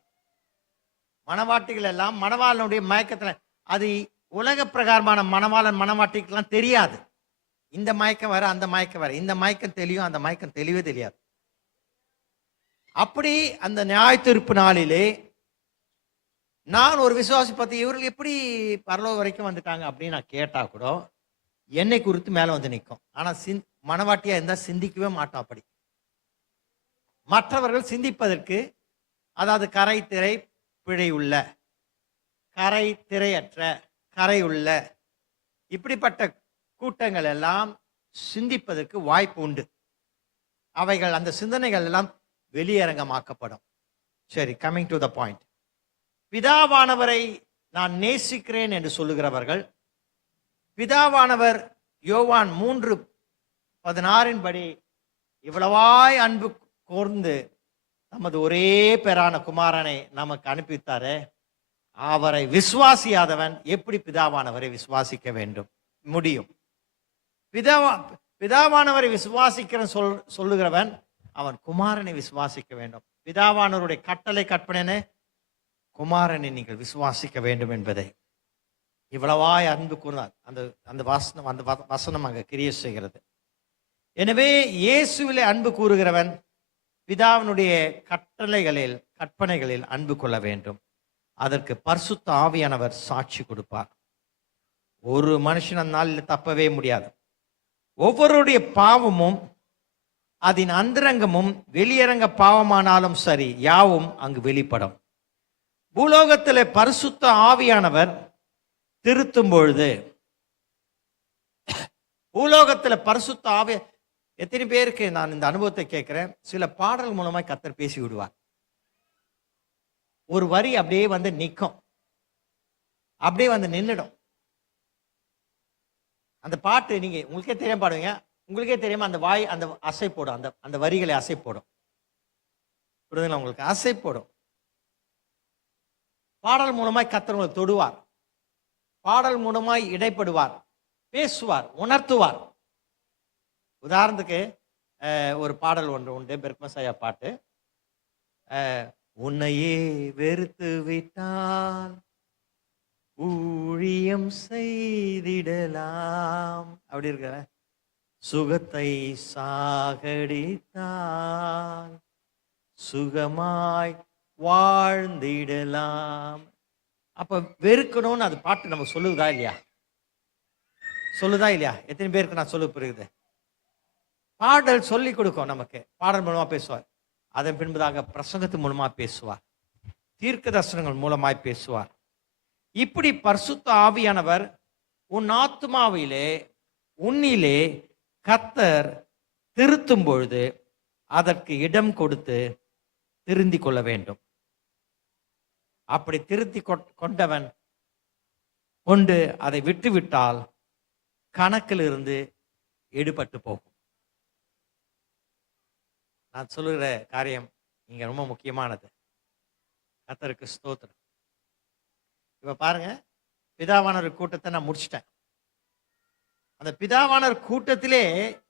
மணவாட்டிகள் எல்லாம் மணவாளனுடைய மயக்கத்தில். அது உலக பிரகாரமான மணவாளன் மணவாட்டிக்கெல்லாம் தெரியாது. இந்த மயக்கம் வேற, அந்த மயக்கம் வேற. இந்த மயக்கம் தெளியும், அந்த மயக்கம் தெளிவே தெரியாது. அப்படி அந்த நியாய தீர்ப்பு நாளிலே நான் ஒரு விசுவாசி பத்தி இவர்கள் எப்படி பரலோகம் வரைக்கும் வந்துட்டாங்க அப்படின்னு நான் கேட்டா கூட என்னை குறித்து மேல வந்து நிற்கும். ஆனா மனவாட்டியா இருந்தா சிந்திக்கவே மாட்டோம். அப்படி மற்றவர்கள் சிந்திப்பதற்கு, அதாவது கரை திரை பிழை உள்ள, கரை திரையற்ற, கரை உள்ள இப்படிப்பட்ட கூட்டங்கள் எல்லாம் சிந்திப்பதற்கு வாய்ப்பு உண்டு. அவைகள், அந்த சிந்தனைகள் எல்லாம் வெளியரங்கமாக்கப்படும். சரி, கமிங் டு த பாயிண்ட். பிதாவானவரை நான் நேசிக்கிறேன் என்று சொல்லுகிறவர்கள், பிதாவானவர் யோவான் 3:16 படி இவ்வளவாய் அன்பு கூர்ந்து நமது ஒரே பேரான குமாரனை நமக்கு அனுப்பித்தாரே, அவரை விசுவாசியாதவன் எப்படி பிதாவானவரை விசுவாசிக்க வேண்டும் முடியும்? பிதாவானவரை விசுவாசிக்கிற சொல்லுகிறவன் அவன் குமாரனை விசுவாசிக்க வேண்டும். பிதாவானவருடைய கட்டளை கற்பனை குமாரனை நீங்கள் விசுவாசிக்க வேண்டும் என்பதை இவ்வளவாய் அன்பு கூர்ந்தார். அந்த வசனம் அங்க கிரியை செய்கிறது. எனவே இயேசுவிலே அன்பு கூறுகிறவன் பிதாவினுடைய கற்பனைகளில் அன்பு கொள்ள வேண்டும். அதற்கு பரிசுத்த ஆவியானவர் சாட்சி கொடுப்பார். ஒரு மனுஷனால் தப்பவே முடியாது. ஒவ்வொருடைய பாவமும் அதன் அந்தரங்கமும் வெளியரங்க பாவமானாலும் சரி, யாவும் அங்கு வெளிப்படும். பூலோகத்தில் பரிசுத்த ஆவியானவர் திருத்தும் பொழுது, பூலோகத்தில் பரிசுத்த ஆவி, எத்தனை பேருக்கு நான் இந்த அனுபவத்தை கேட்கிறேன், சில பாடல் மூலமாய் கர்த்தர் பேசி விடுவார். ஒரு வரி அப்படியே வந்து நிற்கும், அப்படியே வந்து நின்றுடும். அந்த பாட்டு நீங்க உங்களுக்கே தெரியாம பாடுவீங்க, உங்களுக்கே தெரியாம அந்த வாய் அந்த அசை போடும், அந்த வரிகளை அசை போடும். புரியுதுங்களா? உங்களுக்கு அசை போடும். பாடல் மூலமாய் கர்த்தர் உங்களை தொடுவார், பாடல் மூலமாய் இடைப்படுவார், பேசுவார், உணர்த்துவார். உதாரணத்துக்கு ஒரு பாடல் ஒன்று உண்டு, பெர்க்மசாயா பாட்டு. உன்னையே வெறுத்து விட்டால் ஊழியம் செய்திடலாம் அப்படி இருக்கிற, சுகத்தை சாகடித்தால் சுகமாய் வாழ்ந்திடலாம். அப்ப வெறுக்கணும்னு அது பாட்டு நம்ம சொல்லுதா இல்லையா? சொல்லுதா இல்லையா? எத்தனை பேருக்கு நான் சொல்ல புரியுது? பாடல் சொல்லி கொடுக்கும் நமக்கு. பாடல் மூலமா பேசுவார், அதன் பின்பதாக பிரசங்கத்து மூலமா பேசுவார், தீர்க்க தரிசனங்கள் மூலமாய் பேசுவார். இப்படி பரிசுத்த ஆவியானவர் உன் ஆத்துமாவிலே உன்னிலே கர்த்தர் திருத்தும் பொழுது அதற்கு இடம் கொடுத்து திருந்தி கொள்ள வேண்டும். அப்படி திருத்தி கொண்டவன் கொண்டு அதை விட்டுவிட்டால் கணக்கில் இருந்து எடுபட்டு போகும். நான் சொல்லுகிற காரியம் இங்க ரொம்ப முக்கியமானது. கர்த்தருக்கு ஸ்தோத்திரம். இப்ப பாருங்க, பிதாவானவர் கூட்டத்தை நான் முடிச்சிட்டேன். அந்த பிதாவானவர் கூட்டத்திலே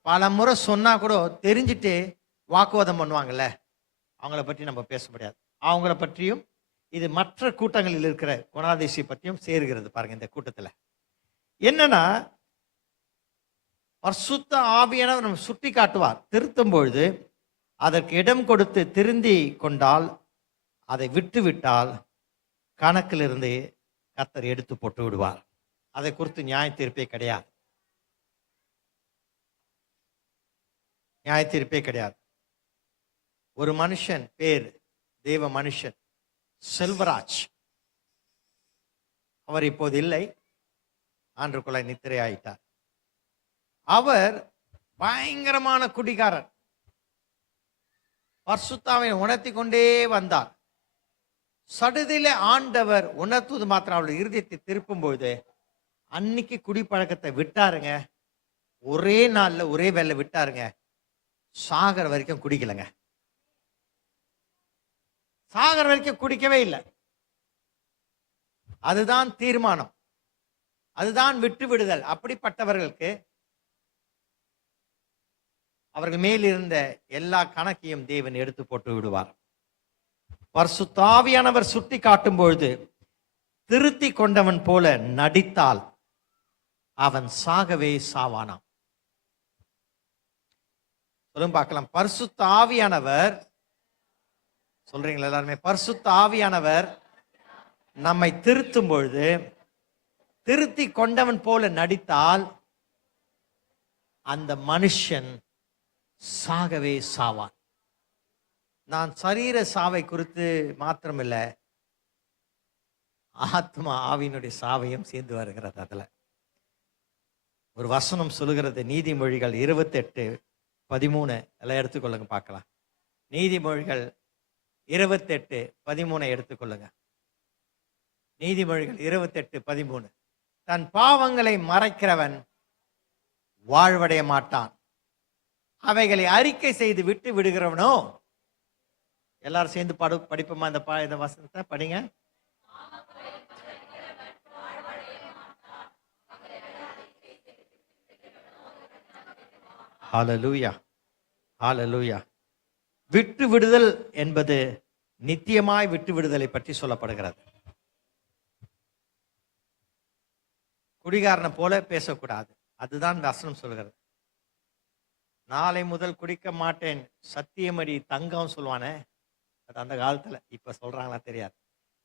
பல முறை சொன்னா கூட தெரிஞ்சுட்டு வாக்குவாதம் பண்ணுவாங்கல்ல, அவங்கள பற்றி நம்ம பேச முடியாது. அவங்கள பற்றியும் இது மற்ற கூட்டங்களில் இருக்கிற குணாதிசை பற்றியும் சேருகிறது. பாருங்க, இந்த கூட்டத்தில் என்னன்னா, பரிசுத்த ஆவியானவர் நம்ம சுட்டி காட்டுவார். திருத்தும் பொழுது அதற்கு இடம் கொடுத்து திருந்தி கொண்டால், அதை விட்டு விட்டால் கணக்கிலிருந்து கர்த்தர் எடுத்து போட்டு விடுவார். அதை குறித்து நியாய தீர்ப்பே கிடையாது, நியாய தீர்ப்பே கிடையாது. ஒரு மனுஷன் பேர் தேவ மனுஷன் செல்வராஜ், அவர் இப்போது இல்லை, ஆண்டுக்குள்ள நித்திரை ஆயிட்டார். அவர் பயங்கரமான குடிகாரர். பரிசுத்தாவை உணர்த்தி கொண்டே வந்தார். சடுதியில ஆண்டவர் உணர்த்துவது மாத்திரம் அவளுடைய இருதயத்தை திருப்பும் பொழுது அன்னைக்கு குடிப்பழக்கத்தை விட்டாருங்க. ஒரே நாள்ல ஒரே வேலை விட்டாருங்க. சாகர வரைக்கும் குடிக்கலங்க. சாகர வரைக்கும் குடிக்கவே இல்லை. அதுதான் தீர்மானம், அதுதான் விட்டு விடுதல். அப்படிப்பட்டவர்களுக்கு அவர்கள் மேல் இருந்த எல்லா கணக்கையும் தேவன் எடுத்து போட்டு விடுவார். பரிசுத்த ஆவியானவர் சுட்டி காட்டும் பொழுது திருத்தி கொண்டவன் போல நடித்தால் அவன் சாகவே சாவானாம். சொல்லும் பார்க்கலாம். பரிசுத்த ஆவியானவர் சொல்றீங்களா எல்லாருமே? பரிசுத்த ஆவியானவர் நம்மை திருத்தும் பொழுது திருத்தி கொண்டவன் போல நடித்தால் அந்த மனுஷன் சாகவே சாவான். நான் சரீர சாவை குறித்து மாத்திரமில்ல, ஆத்மா ஆவியினுடைய சாவையும் சேர்ந்து வருகிறது. அதுல ஒரு வசனம் சொல்லுகிறது, நீதிமொழிகள் 28:13 எல்லாம் எடுத்துக்கொள்ளுங்க பார்க்கலாம். நீதிமொழிகள் 28:13 எடுத்துக்கொள்ளுங்க. நீதிமொழிகள் 28:13. தன் பாவங்களை மறைக்கிறவன் வாழ்வடைய மாட்டான், அவைகளை அறிக்கை செய்து விட்டு விடுகிறவனோ. எல்லாரும் சேர்ந்து படிப்போமா இந்த வசனத்தை? படிங்க. ஹல்லேலூயா, ஹல்லேலூயா. விட்டு விடுதல் என்பது நித்தியமாய் விட்டு விடுதலை பற்றி சொல்லப்படுகிறது. குடிகாரனை போல பேசக்கூடாது, அதுதான் வசனம் சொல்கிறது. நாளை முதல் குடிக்க மாட்டேன், சத்தியமடி தங்கம் சொல்லுவானே, அது அந்த காலத்துல. இப்ப சொல்றாங்களா தெரியாது,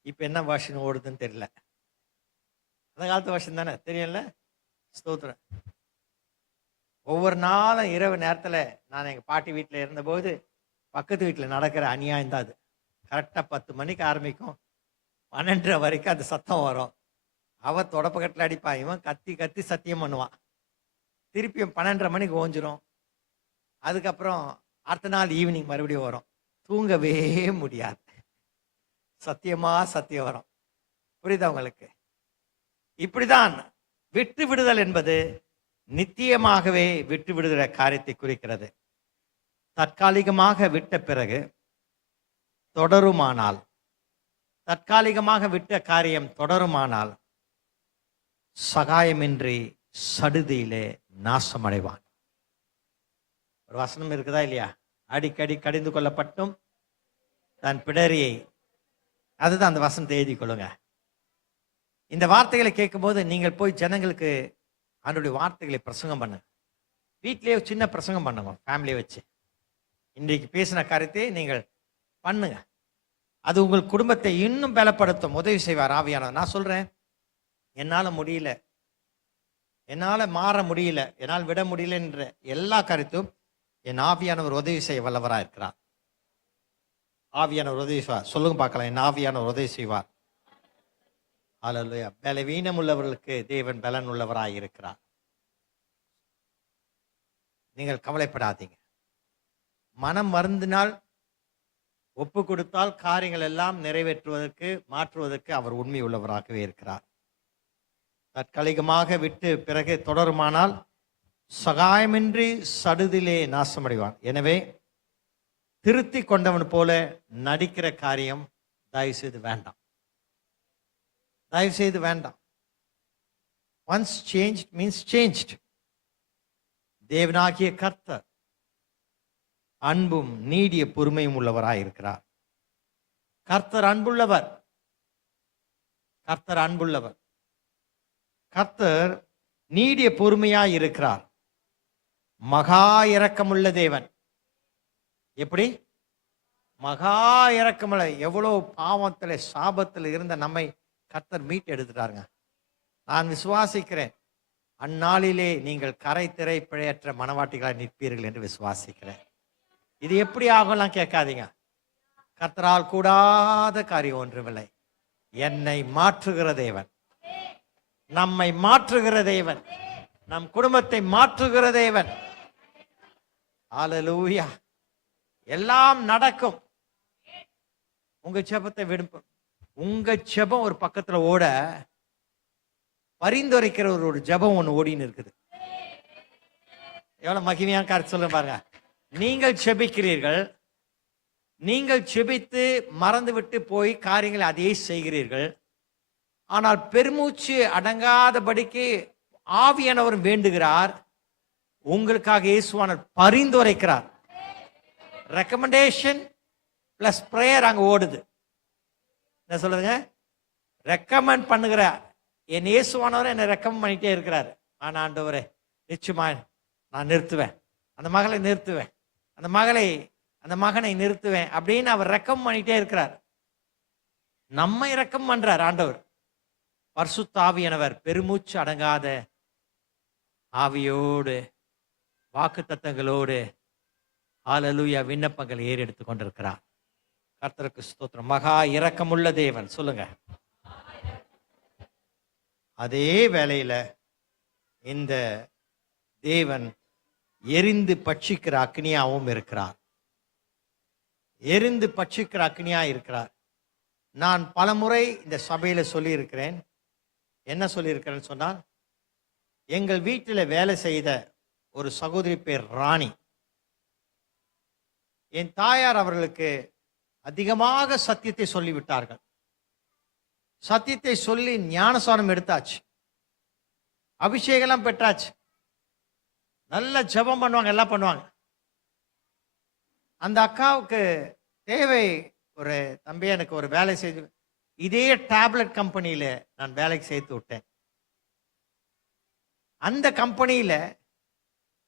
இப்ப என்ன வருஷன் ஓடுதுன்னு தெரியல. அந்த காலத்து வருஷம் தானே, தெரியல. ஸ்தோத்திரம். ஒவ்வொரு நாளும் இரவு நேரத்துல நான் எங்க பாட்டி வீட்டுல இருந்தபோது பக்கத்து வீட்டுல நடக்கிற அநியாயம் தான் அது. கரெக்டா 10 மணிக்கு ஆரம்பிக்கும், 12:30 வரைக்கும் அந்த சத்தம் வரும். அவ தொடப்பக்கட்டில் அடிப்பான், இவன் கத்தி கத்தி சத்தியம் பண்ணுவான். திருப்பியும் 12:30 மணிக்கு ஓஞ்சிரும். அதுக்கப்புறம் அடுத்த நாள் ஈவினிங் மறுபடியும் வரும். தூங்கவே முடியாது. சத்தியமா சத்தியம் வரும். புரியுதா உங்களுக்கு? இப்படிதான் விட்டு விடுதல் என்பது நித்தியமாகவே விட்டு விடுகிற காரியத்தை குறிக்கிறது. தற்காலிகமாக விட்ட பிறகு தொடருமானால், தற்காலிகமாக விட்ட காரியம் தொடருமானால் சகாயமின்றி சடுதியிலே நாசமடைவான். ஒரு வசனம் இருக்குதா இல்லையா? அடிக்கடி கடிந்து கொள்ளப்பட்டும் தன் பிடரியை, அதுதான் அந்த வசனத்தை எழுதி கொள்ளுங்க. இந்த வார்த்தைகளை கேட்கும்போது நீங்கள் போய் ஜனங்களுக்கு அவனுடைய வார்த்தைகளை பிரசங்கம் பண்ணுங்க. வீட்டிலேயே சின்ன பிரசங்கம் பண்ணுங்க, ஃபேமிலியை வச்சு. இன்றைக்கு பேசின காரியத்தை நீங்கள் பண்ணுங்க. அது உங்கள் குடும்பத்தை இன்னும் பலப்படுத்தும், உதவி செய்வார் ஆவியானவர். நான் சொல்றேன், என்னால முடியல, என்னால மாற முடியல, என்னால் விட முடியல என்ற எல்லா காரியத்தையும் என் ஆவியானவர் உதவி செய்ய வல்லவராக இருக்கிறார். ஆவியானவர் உதவி செய்வார். சொல்லுங்க பார்க்கலாம், என் ஆவியானவர் உதவி செய்வார். ஹல்லேலூயா. பலவீனம் உள்ளவர்களுக்கு தேவன் பலன் உள்ளவராய் இருக்கிறார். நீங்கள் கவலைப்படாதீங்க. மனம் வருந்தினால், ஒப்பு கொடுத்தால் காரியங்கள் எல்லாம் நிறைவேற்றுவதற்கு, மாற்றுவதற்கு அவர் உண்மை உள்ளவராகவே இருக்கிறார். தற்காலிகமாக விட்டு பிறகு தொடருமானால் சகாயமின்றி சடுதிலே நாசமடைவான். எனவே திருத்தி கொண்டவன் போல நடிக்கிற காரியம் தயவு செய்து வேண்டாம், தயவு செய்து வேண்டாம். Once changed means changed. தேவனாகிய கர்த்தர் அன்பும் நீடிய பொறுமையும் உள்ளவராய் இருக்கிறார். கர்த்தர் அன்புள்ளவர், கர்த்தர் அன்புள்ளவர், கர்த்தர் நீடிய பொறுமையாய் இருக்கிறார். மகா இரக்கமுள்ள தேவன். எப்படி? மகா இரக்கமுள்ள. எவ்வளவு பாவத்துல சாபத்துல இருந்த நம்மை கர்த்தர் மீட்டு எடுத்துட்டாருங்க. நான் விசுவாசிக்கிறேன், அந்நாளிலே நீங்கள் கரை திரை பிழையற்ற மனவாட்டிகளாய் நிற்பீர்கள் என்று விசுவாசிக்கிறேன். இது எப்படி ஆகலாம் கேட்காதீங்க. கர்த்தரால் கூடாத காரியம் ஒன்றுமில்லை. என்னை மாற்றுகிற தேவன், நம்மை மாற்றுகிற தேவன், நம் குடும்பத்தை மாற்றுகிற தேவன். ஹல்லேலூயா. எல்லாம் நடக்கும். உங்க ஜெபத்தை விடுப்போம். உங்க ஜெபம் ஒரு பக்கத்துல ஓட, பரிந்துரைக்கிற ஒரு ஜெபம் ஒன்று ஓடின்னு இருக்குது. எவ்வளவு மகிமையான காரியம் சொல்ல பாருங்க. நீங்கள் ஜெபிக்கிறீர்கள், நீங்கள் ஜெபித்து மறந்துவிட்டு போய் காரியங்களை அதே செய்கிறீர்கள். ஆனால் பெருமூச்சு அடங்காதபடிக்கு ஆவியானவர் வேண்டுகிறார். உங்களுக்காக இயேசுவானவர் பரிந்துரைக்கிறார். ரெக்கமெண்டேஷன் பிளஸ் பிரேயர் அங்க ஓடுது. என்ன சொல்லுங்க? ரெக்கமெண்ட் பண்ணுகிற என் இயேசுவானவர் என்னை ரெக்கமெண்ட் பண்ணிட்டே இருக்கிறார். ஆனா ஆண்டவரே, நிச்சயமா நான் நிறுத்துவேன், அந்த மகளை நிறுத்துவேன், அந்த மகளை அந்த மகனை நிறுத்துவேன் அப்படின்னு அவர் ரெக்கம் பண்ணிட்டே இருக்கிறார். நம்மை ரெக்கம் பண்றார் ஆண்டவர். பரிசுத்த ஆவியானவர் பெருமூச்சு அடங்காத ஆவியோடு வாக்குத்தத்தங்களோடு ஹல்லேலூயா விண்ணப்பங்களை ஏறெடுத்துக் கொண்டிருக்கிறார். கர்த்தருக்கு ஸ்தோத்திரம். மகா இரக்கமுள்ள தேவன். சொல்லுங்க. அதே வேளையில இந்த தேவன் எரிந்து பட்சிக்கிற அக்னியாவும் இருக்கிறார். எரிந்து பட்சிக்கிற அக்னியா இருக்கிறார். நான் பலமுறை இந்த சபையில சொல்லியிருக்கிறேன். என்ன சொல்லியிருக்கிறேன்னு சொன்னால், எங்கள் வீட்டில் வேலை செய்த ஒரு சகோதரி பேர் ராணி. என் தாயார் அவர்களுக்கு அதிகமாக சத்தியத்தை சொல்லிவிட்டார்கள். சத்தியத்தை சொல்லி ஞானஸ்நானம் எடுத்தாச்சு, அபிஷேகம் பெற்றாச்சு, நல்ல ஜெபம் பண்ணுவாங்க, எல்லாம் பண்ணுவாங்க. அந்த அக்காவுக்கு தேவை, ஒரு தம்பி எனக்கு ஒரு வேலை செய்து, இதே டேப்லெட் கம்பெனியில நான் வேலைக்கு சேர்த்து விட்டேன். அந்த கம்பெனியில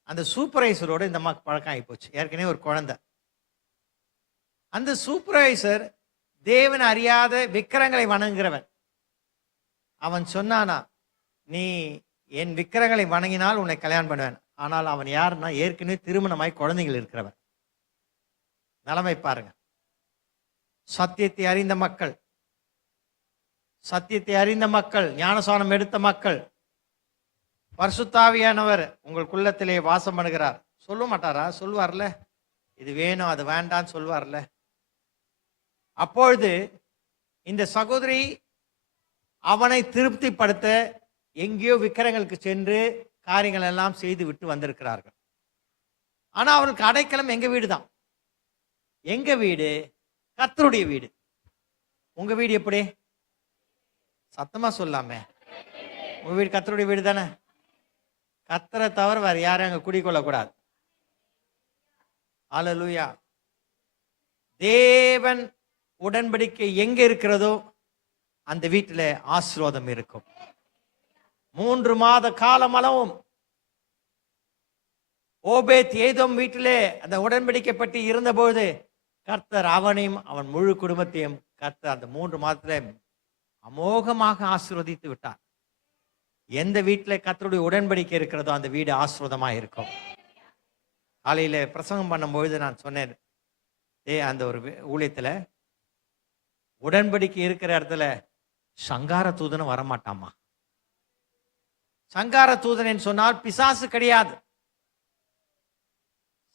அந்த சூப்பர்வைசரோட இந்த அம்மாக்கு பழக்கம் ஆகி போச்சு. ஏற்கனவே ஒரு குழந்தை. அந்த சூப்பர்வைசர் தேவன் அறியாத விக்கிரங்களை வணங்குகிறவன். அவன் சொன்னானா, நீ என் விக்கிரங்களை வணங்கினால் உன்னை கல்யாணம் பண்ணுவேன். ஆனால் அவன் யாருன்னா, ஏற்கனவே திருமணமாய் குழந்தைகள் இருக்கிறவன். நிலைமை பாருங்க. சத்தியத்தை அறிந்த மக்கள், சத்தியத்தை அறிந்த மக்கள், ஞானஸ்நானம் எடுத்த மக்கள், பரிசுத்த ஆவியானவர் உங்கள் குள்ளத்திலே வாசம் பண்ணுகிறார். சொல்ல மாட்டாரா? சொல்லுவார்ல, இது வேணும் அது வேண்டான்னு சொல்லுவார்ல. அப்பொழுது இந்த சகோதரி அவனை திருப்திப்படுத்த எங்கேயோ விக்கிரங்களுக்கு சென்று காரியங்கள் எல்லாம் செய்து விட்டு வந்திருக்கிறார்கள். ஆனா அவனுக்கு அடைக்கலம் எங்க வீடு தான். எங்க வீடு? கர்த்தருடைய வீடு. உங்க வீடு எப்படி? சத்தமா சொல்லாமே. உங்க வீடு கர்த்தருடைய வீடு தானே. கர்த்தரை தவிர வேற யாரும் அங்க குடிக்கொள்ளக்கூடாது. ஹல்லேலூயா. தேவன் உடன்படிக்கை எங்க இருக்கிறதோ அந்த வீட்டில் ஆசீர்வாதம் இருக்கும். 3 மாத காலமளவும் ஓபேத் ஏதோம் வீட்டிலே அந்த உடன்படிக்கை பற்றி இருந்தபோது கர்த்தர் அவனையும் அவன் முழு குடும்பத்தையும் கர்த்தர் அந்த 3 மாதத்துல அமோகமாக ஆசீர்வதித்து விட்டார். எந்த வீட்டில் கர்த்தருடைய உடன்படிக்கை இருக்கிறதோ அந்த வீடு ஆசீர்வாதமா இருக்கும். காலையில பிரசங்கம் பண்ணும்பொழுது நான் சொன்னேன், அந்த ஒரு ஊழியத்துல உடன்படிக்கை இருக்கிற இடத்துல சங்கார தூதனும் வரமாட்டாமா. சங்கார தூதன் சொன்னால் பிசாசு கிடையாது.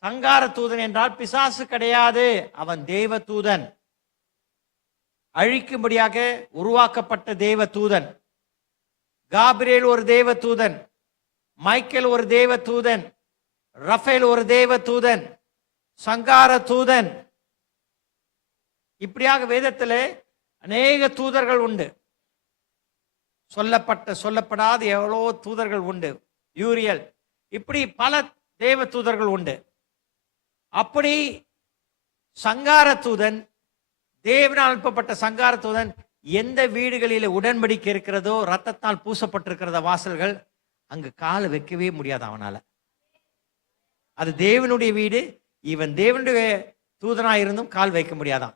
சங்கார தூதன் என்றால் பிசாசு கிடையாது. அவன் தேவ தூதன், அழிக்கும்படியாக உருவாக்கப்பட்ட தேவ தூதன். காபிரியேல் ஒரு தேவ தூதன், மைக்கேல் ஒரு தேவ தூதன், ரஃபேல் ஒரு தேவ தூதன், சங்கார தூதன். இப்படியாக வேதத்திலே அநேக தூதர்கள் உண்டு. சொல்லப்படாத எவ்வளோ தூதர்கள் உண்டு. யூரியல், இப்படி பல தேவ தூதர்கள் உண்டு. அப்படி சங்கார தூதன், தேவனால் அனுப்பப்பட்ட சங்கார தூதன் எந்த வீடுகளில் உடன்படிக்கை இருக்கிறதோ, ரத்தத்தால் பூசப்பட்டிருக்கிறத வாசல்கள், அங்கு காலை வைக்கவே முடியாது அவனால. அது தேவனுடைய வீடு. இவன் தேவனுடைய தூதனாயிருந்தும் கால் வைக்க முடியாதான்.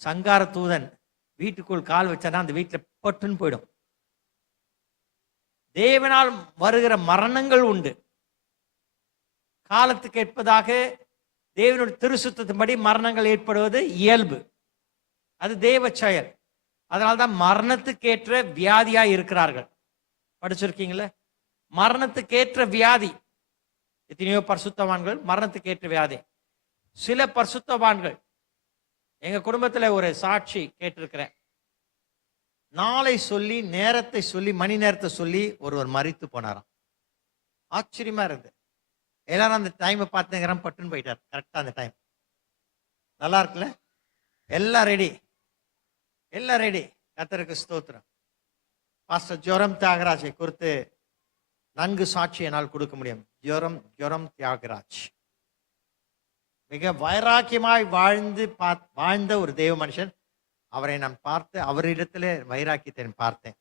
சங்கார தூதன் வீட்டுக்குள் கால் வச்சானா அந்த வீட்டில் பட்டுன்னு போயிடும். தேவனால் வருகிற மரணங்கள் உண்டு. காலத்துக்கு ஏற்பதாக தேவனுடைய திருசுத்தத்தின்படி மரணங்கள் ஏற்படுவது இயல்பு. அது தேவ செயல். அதனால்தான் மரணத்துக்கேற்ற வியாதியா இருக்கிறார்கள். படிச்சிருக்கீங்களே, மரணத்துக்கேற்ற வியாதி. எத்தனையோ பரிசுத்தவான்கள் மரணத்துக்கேற்ற வியாதி. சில பரிசுத்தவான்கள், எங்க குடும்பத்துல ஒரு சாட்சி கேட்டிருக்கிறேன். நாளை சொல்லி, நேரத்தை சொல்லி, மணி நேரத்தை சொல்லி ஒருவர் மரித்து போனாராம். ஆச்சரியமா இருந்து எல்லாரும் அந்த டைமை பார்த்துங்கிறோம், பட்டுன்னு போயிட்டார். கரெக்டா அந்த டைம். நல்லா இருக்குல்ல? எல்லாம் ரெடி, எல்லாம் ரெடி. கர்த்தருக்கு ஸ்தோத்திரம். பாஸ்டர் ஜோரம் தியாகராஜை குறித்து நன்கு சாட்சி என்னால் கொடுக்க முடியும். ஜோரம் தியாகராஜ் மிக வைராக்கியமாய் வாழ்ந்த ஒரு தேவ மனுஷன். அவரை நான் பார்த்து அவரிடத்துல வைராக்கியத்தை பார்த்தேன்.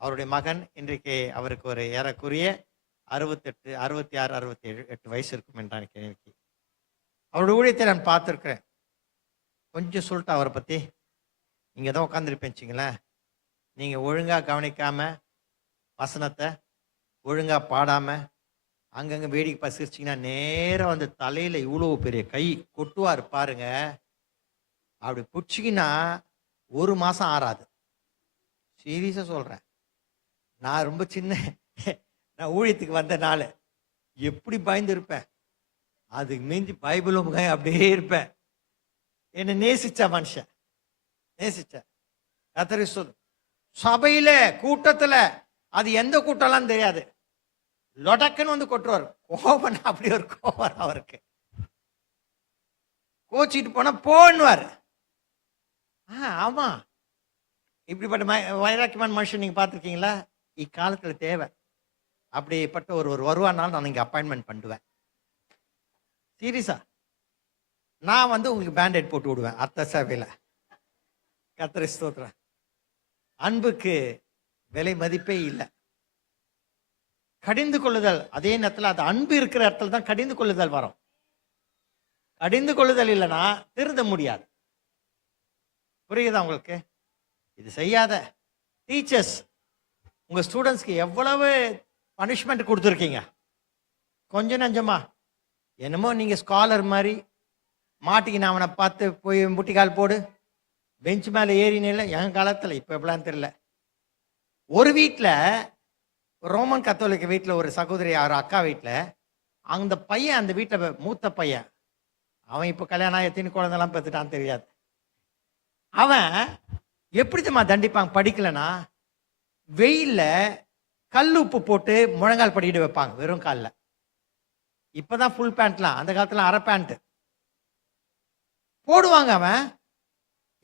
அவருடைய மகன் இன்றைக்கு அவருக்கு ஒரு ஏறக்குறைய 68, 66, 67 வயசு இருக்கும் என்றான் கேள்விக்கு. அவருடைய ஊழியத்தை நான் பார்த்துருக்கிறேன். கொஞ்சம் சொல்லிட்டு அவரை பற்றி. நீங்கள் தான் உட்காந்துருப்பேன், நீங்கள் ஒழுங்காக கவனிக்காமல் வசனத்தை ஒழுங்காக பாடாமல் அங்கங்கே வேடிக்கை பார்த்து சிரிச்சிங்கன்னா நேராக வந்து தலையில் இவ்வளோ பெரிய கை கொட்டுவார் பாருங்க. அப்படி பிடிச்சிக்கின்னா 1 மாதம் ஆறாது. சீரியஸாக சொல்கிறேன். நான் ரொம்ப சின்ன நான் ஊழியத்துக்கு வந்த நாள் எப்படி பயந்து இருப்பேன். அதுக்கு மீஞ்சி பைபிளும் அப்படியே இருப்பேன். என்னை நேசிச்ச மனுஷன், நேசிச்ச கர்த்தர் சொல்லு. சபையில கூட்டத்தில் அது எந்த கூட்டம்லாம் தெரியாது, லொடக்குன்னு வந்து கொட்டுவார். கோபம் அப்படி ஒரு கோபம் அவருக்கு. கோச்சிட்டு போனா போன்னுவார். ஆமா, இப்படிப்பட்ட வைராக்கியமான மனுஷன் நீங்க பார்த்துருக்கீங்களா? இக்காலத்துல தேவை. அப்படிப்பட்ட ஒரு வருவானாலும் நான் இங்க அப்பாயின்மெண்ட் பண்ணுவேன். சீரியஸா நான் வந்து உங்களுக்கு பேண்டேட் போட்டு விடுவேன் அர்த்த சபையில. கர்த்தரை ஸ்தோத்திரம். அன்புக்கு விலை மதிப்பே இல்லை. கடிந்து கொள்ளுதல், அதே நேரத்தில் அது அன்பு இருக்கிற இடத்துல தான் கடிந்து கொள்ளுதல் வரும். கடிந்து கொள்ளுதல் இல்லைன்னா திருந்த முடியாது. புரியுதா உங்களுக்கு? இது செய்யாத. டீச்சர்ஸ் உங்க ஸ்டூடெண்ட்ஸ்க்கு எவ்வளவு பனிஷ்மெண்ட் கொடுத்துருக்கீங்க. கொஞ்சம் நஞ்சமா என்னமோ நீங்க ஸ்காலர் மாதிரி மாட்டிக்கின அவனை பார்த்து போய் முட்டிக்கால் போடு, பெஞ்ச் மேலே ஏறினில்ல. என் காலத்தில் இப்போ எப்படிலாம் தெரியல. ஒரு வீட்டில் ரோமன் கத்தோலிக்க வீட்டில் ஒரு சகோதரி, ஒரு அக்கா வீட்டில் அந்த பையன், அந்த வீட்டில் மூத்த பையன், அவன் இப்போ கல்யாணம் எத்தனை குழந்தைலாம் பெற்றுட்டான்னு தெரியாது. அவன் எப்படி தான் தண்டிப்பாங்க படிக்கலைன்னா, வெயிலில் கல் உப்பு போட்டு முழங்கால் படிக்கிட்டு வைப்பாங்க வெறும் காலில். இப்போதான் ஃபுல் பேண்ட்லாம், அந்த காலத்தில் அரை பேண்ட் போடுவாங்க. அவன்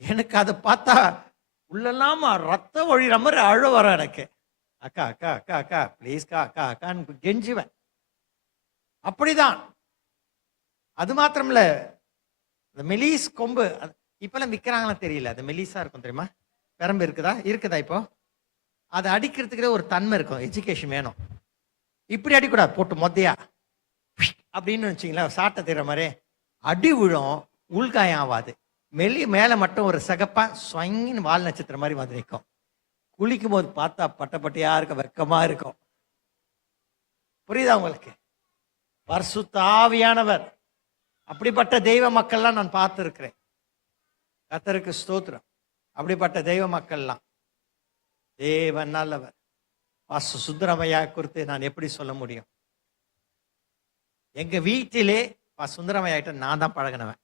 எனக்கு அதை பார்த்தா உள்ளெல்லாம் ரத்தம் ஒழிகிற மாதிரி அழ வரும் எனக்கு. அக்கா அக்கா அக்கா அக்கா ப்ளீஸ்க்கா அக்கா அக்கான்னு கெஞ்சுவேன். அப்படிதான். அது மாத்திரம் இல்ல, இந்த மெலிஸ் கொம்பு இப்பெல்லாம் விற்கிறாங்களா தெரியல. அது மெலிஸா இருக்கும் தெரியுமா? பெரம்பு இருக்குதா இப்போ? அதை அடிக்கிறதுக்கு ஒரு தன்மை இருக்கும். எஜுகேஷன் வேணும். இப்படி அடிக்கூடாது, போட்டு மொத்தையா அப்படின்னு வச்சிங்களா, சாட்டை தீர மாதிரி அடி விழும், உள்காயம் ஆகாது. மேலே மட்டும் ஒரு சகப்பா ஸ்வங்கின்னு வால் நட்சத்திரம் மாதிரி வந்து நிற்கும். குளிக்கும் போது பார்த்தா பட்டப்பட்டையா இருக்க, வெக்கமா இருக்கும். புரியுதா உங்களுக்கு? பரிசுத்த ஆவியானவர், அப்படிப்பட்ட தெய்வ மக்கள்லாம் நான் பார்த்துருக்கிறேன். கர்த்தருக்கு ஸ்தோத்திரம். அப்படிப்பட்ட தெய்வ மக்கள்லாம் தேவன் நல்லவர். பாஸ்டர் சுந்தரமையா குறித்து நான் எப்படி சொல்ல முடியும்? எங்க வீட்டிலே சுந்தரமையாகிட்ட நான் தான் பழகினவன்.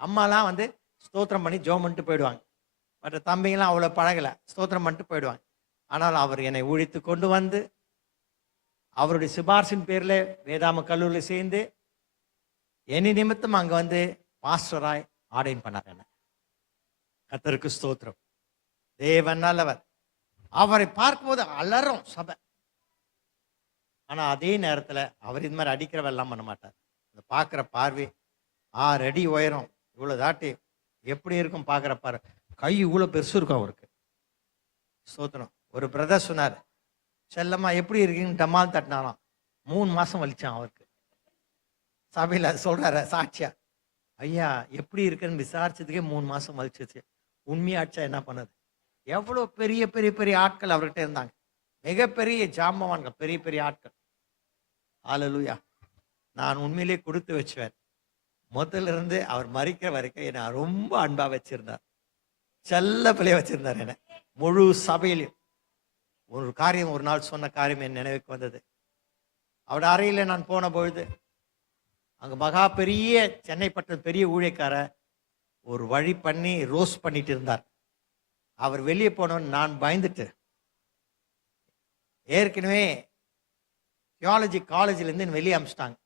அம்மாலாம் வந்து ஸ்தோத்திரம் பண்ணி ஜோம் பண்ணிட்டு போயிடுவாங்க. மற்ற தம்பிங்கெல்லாம் அவ்வளோ பழகலை, ஸ்தோத்திரம் பண்ணிட்டு போயிடுவாங்க. ஆனால் அவர் என்னை ஊழித்து கொண்டு வந்து அவருடைய சிபார்சின் பேரில் வேதாம கல்லூரியில் சேர்ந்து என்னை நிமித்தம் அங்கே வந்து மாஸ்டராய் ஆர்டைன் பண்ணார் என்ன. கர்த்தருக்கு ஸ்தோத்திரம். தேவன் நல்லவர். அவரை பார்க்கும்போது அலறும் சபை. ஆனால் அதே நேரத்தில் அவர் இது மாதிரி அடிக்கிறவெல்லாம் பண்ண மாட்டார். அந்த பார்க்குற பார்வை 6 அடி உயரம், இவ்வளோ தாட்டி எப்படி இருக்கும் பார்க்குற பாரு. கை இவ்வளோ பெருசு இருக்கும் அவருக்கு. ஸ்தோத்திரம். ஒரு பிரதர் சொன்னார், செல்லம்மா எப்படி இருக்கீங்கன்னு டமால் தட்டினாலாம். 3 மாதம் வலிச்சான் அவருக்கு. சபையில் சொல்கிறார சாட்சியா, ஐயா எப்படி இருக்குன்னு விசாரிச்சதுக்கே 3 மாதம் வலிச்சிச்சு. உண்மையாச்சா என்ன பண்ணது? எவ்வளோ பெரிய பெரிய பெரிய ஆட்கள் அவர்கிட்ட இருந்தாங்க. மிகப்பெரிய ஜாம்பவான்கள், பெரிய பெரிய ஆட்கள். ஹல்லேலூயா. நான் உண்மையிலே கொடுத்து வச்சுவேன். முதல்ல இருந்து அவர் மறிக்கிற வரைக்கும் என்னை ரொம்ப அன்பா வச்சிருந்தார். செல்ல பிள்ளைய வச்சிருந்தார் என்னை. முழு சபையிலையும் ஒரு காரியம், ஒரு நாள் சொன்ன காரியம் என் நினைவுக்கு வந்தது. அவருடைய அறையில் நான் போன பொழுது அங்கே மகா பெரிய சென்னை பட்ட பெரிய ஊழியக்கார ஒரு வழி பண்ணி ரோஸ் பண்ணிட்டு இருந்தார். அவர் வெளியே போனோன்னு நான் பயந்துட்டு, ஏற்கனவே தியாலஜி காலேஜிலேருந்து வெளியே அமிச்சிட்டாங்க.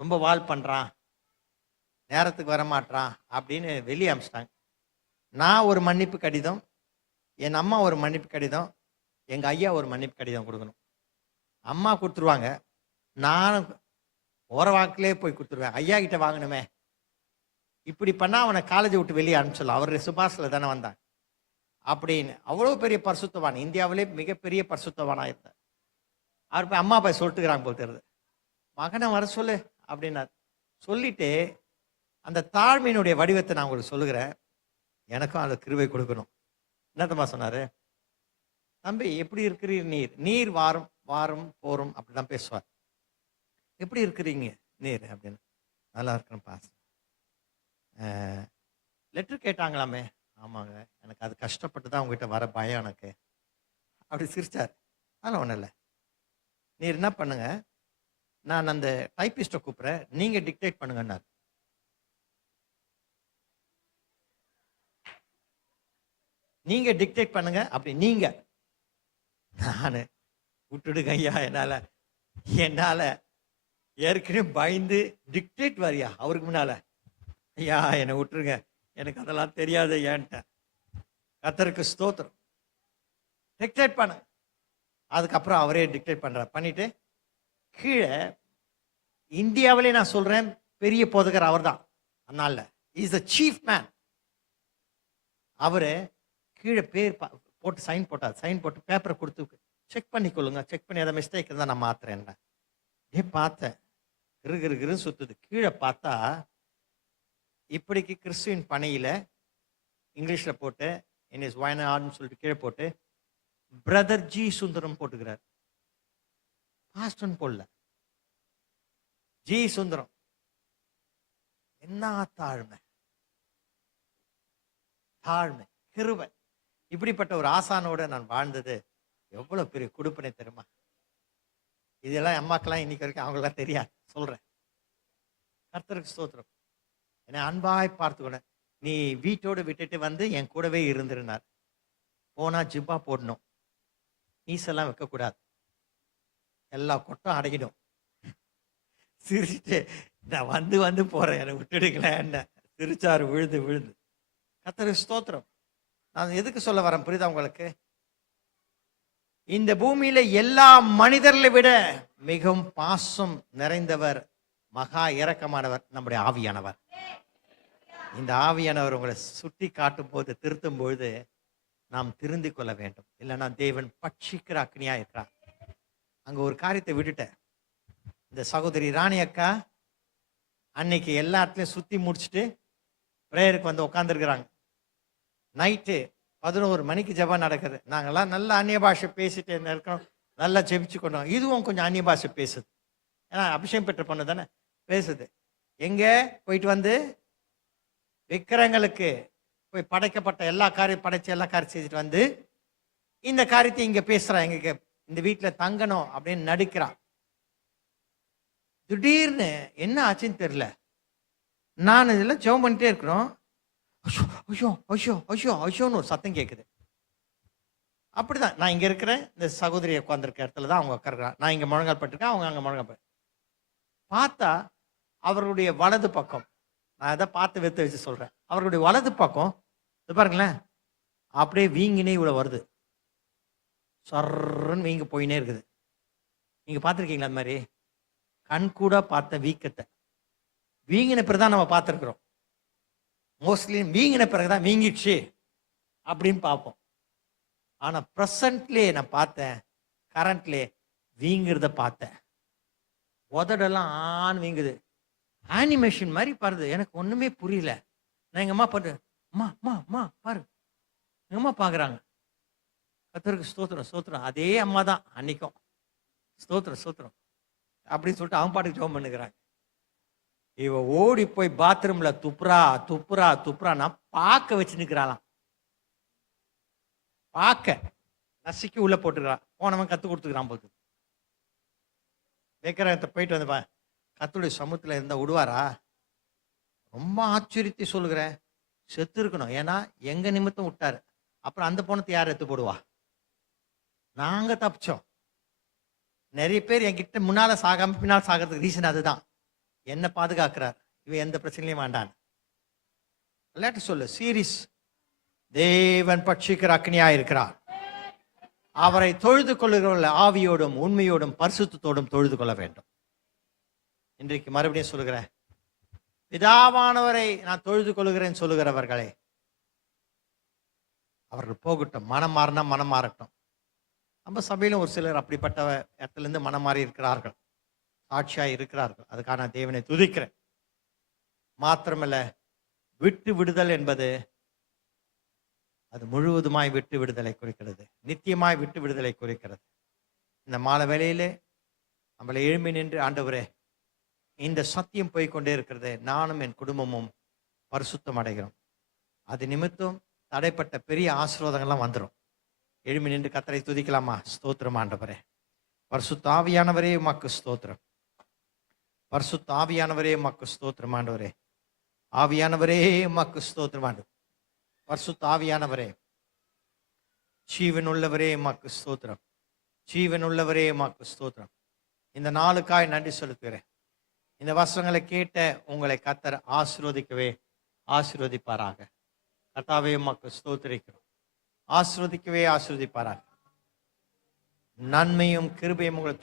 ரொம்ப வால் பண்ணுறான், நேரத்துக்கு வரமாட்டான் அப்படின்னு வெளியே அமிச்சிட்டாங்க. நான் ஒரு மன்னிப்பு கடிதம், என் அம்மா ஒரு மன்னிப்பு கடிதம், எங்கள் ஐயா ஒரு மன்னிப்பு கடிதம் கொடுக்கணும். அம்மா கொடுத்துருவாங்க, நான் ஓர வாக்கிலே போய் கொடுத்துருவேன். ஐயா கிட்ட வாங்கணுமே. இப்படி பண்ணால் அவனை காலேஜை விட்டு வெளியே அனுப்பிச்சிடலாம், அவர் சுபாஷில் தானே வந்தான் அப்படின்னு. அவ்வளோ பெரிய பரிசுத்தவான், இந்தியாவிலே மிகப்பெரிய பரிசுத்தவானாக இருந்தார். அவர் போய் அம்மா போய் சொல்லிட்டுக்கிறாங்க போல் தெரியுது. மகனை வர சொல்லு அப்படின்னார். சொல்லிட்டு அந்த தாழ்மையினுடைய வடிவத்தை நான் உங்களுக்கு சொல்லுகிறேன். எனக்கும் அந்த கிருபை கொடுக்கணும். என்னத்தம்மா சொன்னாரு? தம்பி எப்படி இருக்கிறீர் நீர்? நீர் வாரும் வாரும் போரும் அப்படிதான் பேசுவார். எப்படி இருக்கிறீங்க நீர் அப்படின்னு. நல்லா இருக்கிறேன் பாஸ். லெட்டர் கேட்டாங்களாமே. ஆமாங்க, எனக்கு அது கஷ்டப்பட்டு தான் உங்ககிட்ட வர பயம் எனக்கு. அப்படி சிரிச்சார். அதெல்லாம் ஒன்றும் இல்லை. நீர் என்ன பண்ணுங்க, நான் அந்த டைப்பிஸ்ட்டை கூப்பிட்றேன், நீங்க டிக்டேட் பண்ணுங்கன்னாரு. நீங்க டிக்டேட் பண்ணுங்க. அப்படி நீங்க நானு விட்டுடுங்க ஐயா, என்னால ஏற்கனவே பயந்து டிக்டேட் வாரியா அவருக்கு முன்னால. ஐயா என்னை விட்டுருங்க, எனக்கு அதெல்லாம் தெரியாது ஏன்ட்டேன். கர்த்தருக்கு ஸ்தோத்திரம். டிக்டேட் பண்ண. அதுக்கப்புறம் அவரே டிக்டேட் பண்றார். பண்ணிட்டு கீழே இந்தியாவிலே நான் சொல்றேன் பெரிய போதகர் அவர் தான். அதனால இஸ் த சீஃப் மேன். அவரு கீழே பேர் போட்டு சைன் போட்டார். சைன் போட்டு பேப்பரை கொடுத்து செக் பண்ணிக்கொள்ளுங்க, செக் பண்ணி ஏதாவது மிஸ்டேக் இருந்தால் நான் மாத்துறேன். பார்த்தேன் கிருகிருன்னு சுத்துது. கீழே பார்த்தா இப்படிக்கு கிறிஸ்துவின் பணியில இங்கிலீஷ்ல போட்டு இஸ் வயநாடுன்னு சொல்லிட்டு கீழே போட்டு பிரதர் ஜி சுந்தரம் போட்டுக்கிறார். பாஸ்டன் போடல, ஜி சுந்தரம். என்ன தாழ்மை, தாழ்மை, கிருபை. இப்படிப்பட்ட ஒரு ஆசானோட நான் வாழ்ந்தது எவ்வளவு பெரிய கொடுப்பனை தெரியுமா? இதெல்லாம் அம்மாக்கெல்லாம் இன்னைக்கு வரைக்கும் அவங்களாம் தெரியாது. சொல்றேன், கர்த்தருக்கு ஸ்தோத்திரம். என்னை அன்பாய் பார்த்துக்கணும். நீ வீட்டோடு விட்டுட்டு வந்து என் கூடவே இருந்திருந்தார். போனா ஜிப்பா போடணும், மீசெல்லாம் வைக்கக்கூடாது, எல்லா கொட்டம் அடங்கிடும். சிரிச்சுட்டு நான் வந்து போறேன், என்னை விட்டுடுங்களேன் என்ன சிரிச்சாரு விழுது விழுது. கர்த்தருக்கு ஸ்தோத்திரம். நான் எதுக்கு சொல்ல வரேன் புரியுதா உங்களுக்கு? இந்த பூமியில எல்லா மனிதர்களை விட மிகவும் பாசம் நிறைந்தவர், மகா இரக்கமானவர் நம்முடைய ஆவியானவர். இந்த ஆவியானவர் உங்களை சுட்டி காட்டும் போது, திருத்தும் பொழுது நாம் திருந்திக் கொள்ள வேண்டும். இல்லைன்னா தேவன் பட்சிக்கிற அக்னியா இருக்கிறார். அங்க ஒரு காரியத்தை விட்டுட்டேன். இந்த சகோதரி ராணி அக்கா அன்னைக்கு எல்லா இடத்துலையும் சுத்தி முடிச்சுட்டு பிரேயருக்கு வந்து உட்காந்துருக்குறாங்க. நைட்டு 11 மணிக்கு ஜெபம் நடக்குது. நாங்கெல்லாம் நல்ல அந்நிய பாஷை பேசிட்டு இருக்கோம், நல்லா ஜெபிச்சு கொண்டோம். இதுவும் கொஞ்சம் அந்நிய பாஷை பேசுது. ஏன்னா அபிஷேகம் பெற்ற பொண்ணு தானே பேசுது. எங்க போயிட்டு வந்து விக்கிரங்களுக்கு போய் படைக்கப்பட்ட எல்லா காரியம் படைச்சு எல்லா காரியம் செஞ்சுட்டு வந்து இந்த காரியத்தை இங்க பேசுறான். எங்க இந்த வீட்டுல தங்கணும் அப்படின்னு நடிக்கிறான். திடீர்னு என்ன ஆச்சுன்னு தெரியல. நான் இதெல்லாம் ஜெபம் பண்ணிட்டே இருக்கிறோம். ஐயோ ஐயோ ஐயோ ஐயோ ஐயோன்னு ஒரு சத்தம் கேட்குது. அப்படிதான் நான் இங்க இருக்கிறேன். இந்த சகோதரி உட்காந்துருக்க இடத்துல தான் அவங்க உட்காருக்கிறான். நான் இங்க முழங்கால் பட்டிருக்கேன், அவங்க அங்க முழங்கால் பட்டு. பார்த்தா அவர்களுடைய வலது பக்கம், நான் அதை பார்த்து வெத்து வச்சு சொல்றேன், அவர்களுடைய வலது பக்கம் பாருங்களேன் அப்படியே வீங்கினே இவ்வளவு வருது. சர்ன்னு வீங்க போயினே இருக்குது. நீங்க பார்த்துருக்கீங்களா அந்த மாதிரி? கண் கூட பார்த்த வீக்கத்தை வீங்கின பிறகுதான் நம்ம பார்த்துருக்குறோம். மோஸ்ட்லி வீங்கின பிறகுதான் வீங்கிடுச்சு அப்படின்னு பார்ப்போம். ஆனா ப்ரெசன்ட்லேயே நான் பார்த்தேன், கரண்ட்லே வீங்கிறத பார்த்தேன். உதடெல்லாம் ஆண் வீங்குது, ஆனிமேஷன் மாதிரி பாருது. எனக்கு ஒண்ணுமே புரியல. நான் எங்க அம்மா பாரு, அம்மா பாரு, எங்க அம்மா பாக்குறாங்க. கர்த்தருக்கு ஸ்தோத்திரம் ஸ்தோத்திரம். அதே அம்மா தான் அன்னைக்கும். ஸ்தோத்திரம் ஸ்தோத்திரம் அப்படின்னு சொல்லிட்டு அவன் பாட்டுக்கு ஜெபம் பண்ணுகிறாங்க. இவ ஓடி போய் பாத்ரூம்ல துப்புரா நான் பார்க்க வச்சு நிக்கிறாளாம். பார்க்க நசுக்கி உள்ள போட்டுக்கிறான். போனவன் கத்து கொடுத்துக்கிறான் போது. வைக்கிறத போயிட்டு வந்து கத்துடைய சமூகத்துல இருந்தா விடுவாரா? ரொம்ப ஆச்சரியத்தை சொல்லுகிறேன். செத்து இருக்கணும். ஏன்னா எங்க நிமித்தம் விட்டாரு. அப்புறம் அந்த பணத்தை யார் எடுத்து போடுவா? நாங்க தப்பிச்சோம். நிறைய பேர் என்கிட்ட முன்னால சாகாம பின்னால் சாகிறதுக்கு ரீசன் அதுதான். என்ன பாதுகாக்கிறார், இவன் எந்த பிரச்சனையும் வேண்டான். விளையாட்டு சொல்லு, சீரியஸ். தேவன் பட்சிக்கிற அக்னியா இருக்கிறார். அவரை தொழுது கொள்ளுகிறவர்கள் ஆவியோடும் உண்மையோடும் பரிசுத்தத்தோடும் தொழுது கொள்ள வேண்டும். இன்றைக்கு மறுபடியும் சொல்லுகிறேன், பிதாவானவரை நான் தொழுது கொள்ளுகிறேன் சொல்லுகிறவர்களே, அவர்கள் போகட்டும். மனம் மாறினா மனம் மாறட்டும். நம்ம சபையிலும் ஒரு சிலர் அப்படிப்பட்ட இடத்துல இருந்து மனம் மாறி இருக்கிறார்கள், சாட்சியாய் இருக்கிறார்கள். அதுக்காக நான் தேவனை துதிக்கிறேன். மாத்திரமல்ல, விட்டு விடுதல் என்பது அது முழுவதுமாய் விட்டு விடுதலை குறிக்கிறது. நித்தியமாய் விட்டு விடுதலை குறிக்கிறது. இந்த மாலை வேளையிலே நம்மளை எழும்பி நின்று, ஆண்டவரே, இந்த சத்தியம் போய்க்கொண்டே இருக்கிறது, நானும் என் குடும்பமும் பரிசுத்தம் அடைகிறோம். அது நிமித்தம் தடைப்பட்ட பெரிய ஆசீர்வாதங்கள்லாம் வந்துடும். எழும்பி நின்று கர்த்தரை துதிக்கலாமா? ஸ்தோத்திரம் ஆண்டவரே. பரிசுத்த ஆவியானவரே உமக்கு ஸ்தோத்திரம். பரிசுத்த ஆவியானவரே உமக்கு ஸ்தோத்திரம் ஆண்டவரே. ஆவியானவரே உமக்கு ஸ்தோத்திரம் ஆண்டவரே. பரிசுத்த ஆவியானவரே, ஜீவன் உள்ளவரே உமக்கு ஸ்தோத்திரம். ஜீவன் உள்ளவரே உமக்கு ஸ்தோத்திரம். இந்த நாளுக்காய் நன்றி செலுத்துகிறேன். இந்த வசனங்களை கேட்ட உங்களை கர்த்தர் ஆசீர்வதிக்கவே ஆசீர்வதிப்பாராக. கர்த்தாவே உமக்கு ஸ்தோத்திரிக்கிறோம். ஆசீர்வதிக்கவே ஆசீர்வதிப்பாராக. நன்மையும் கிருபையும் உங்களை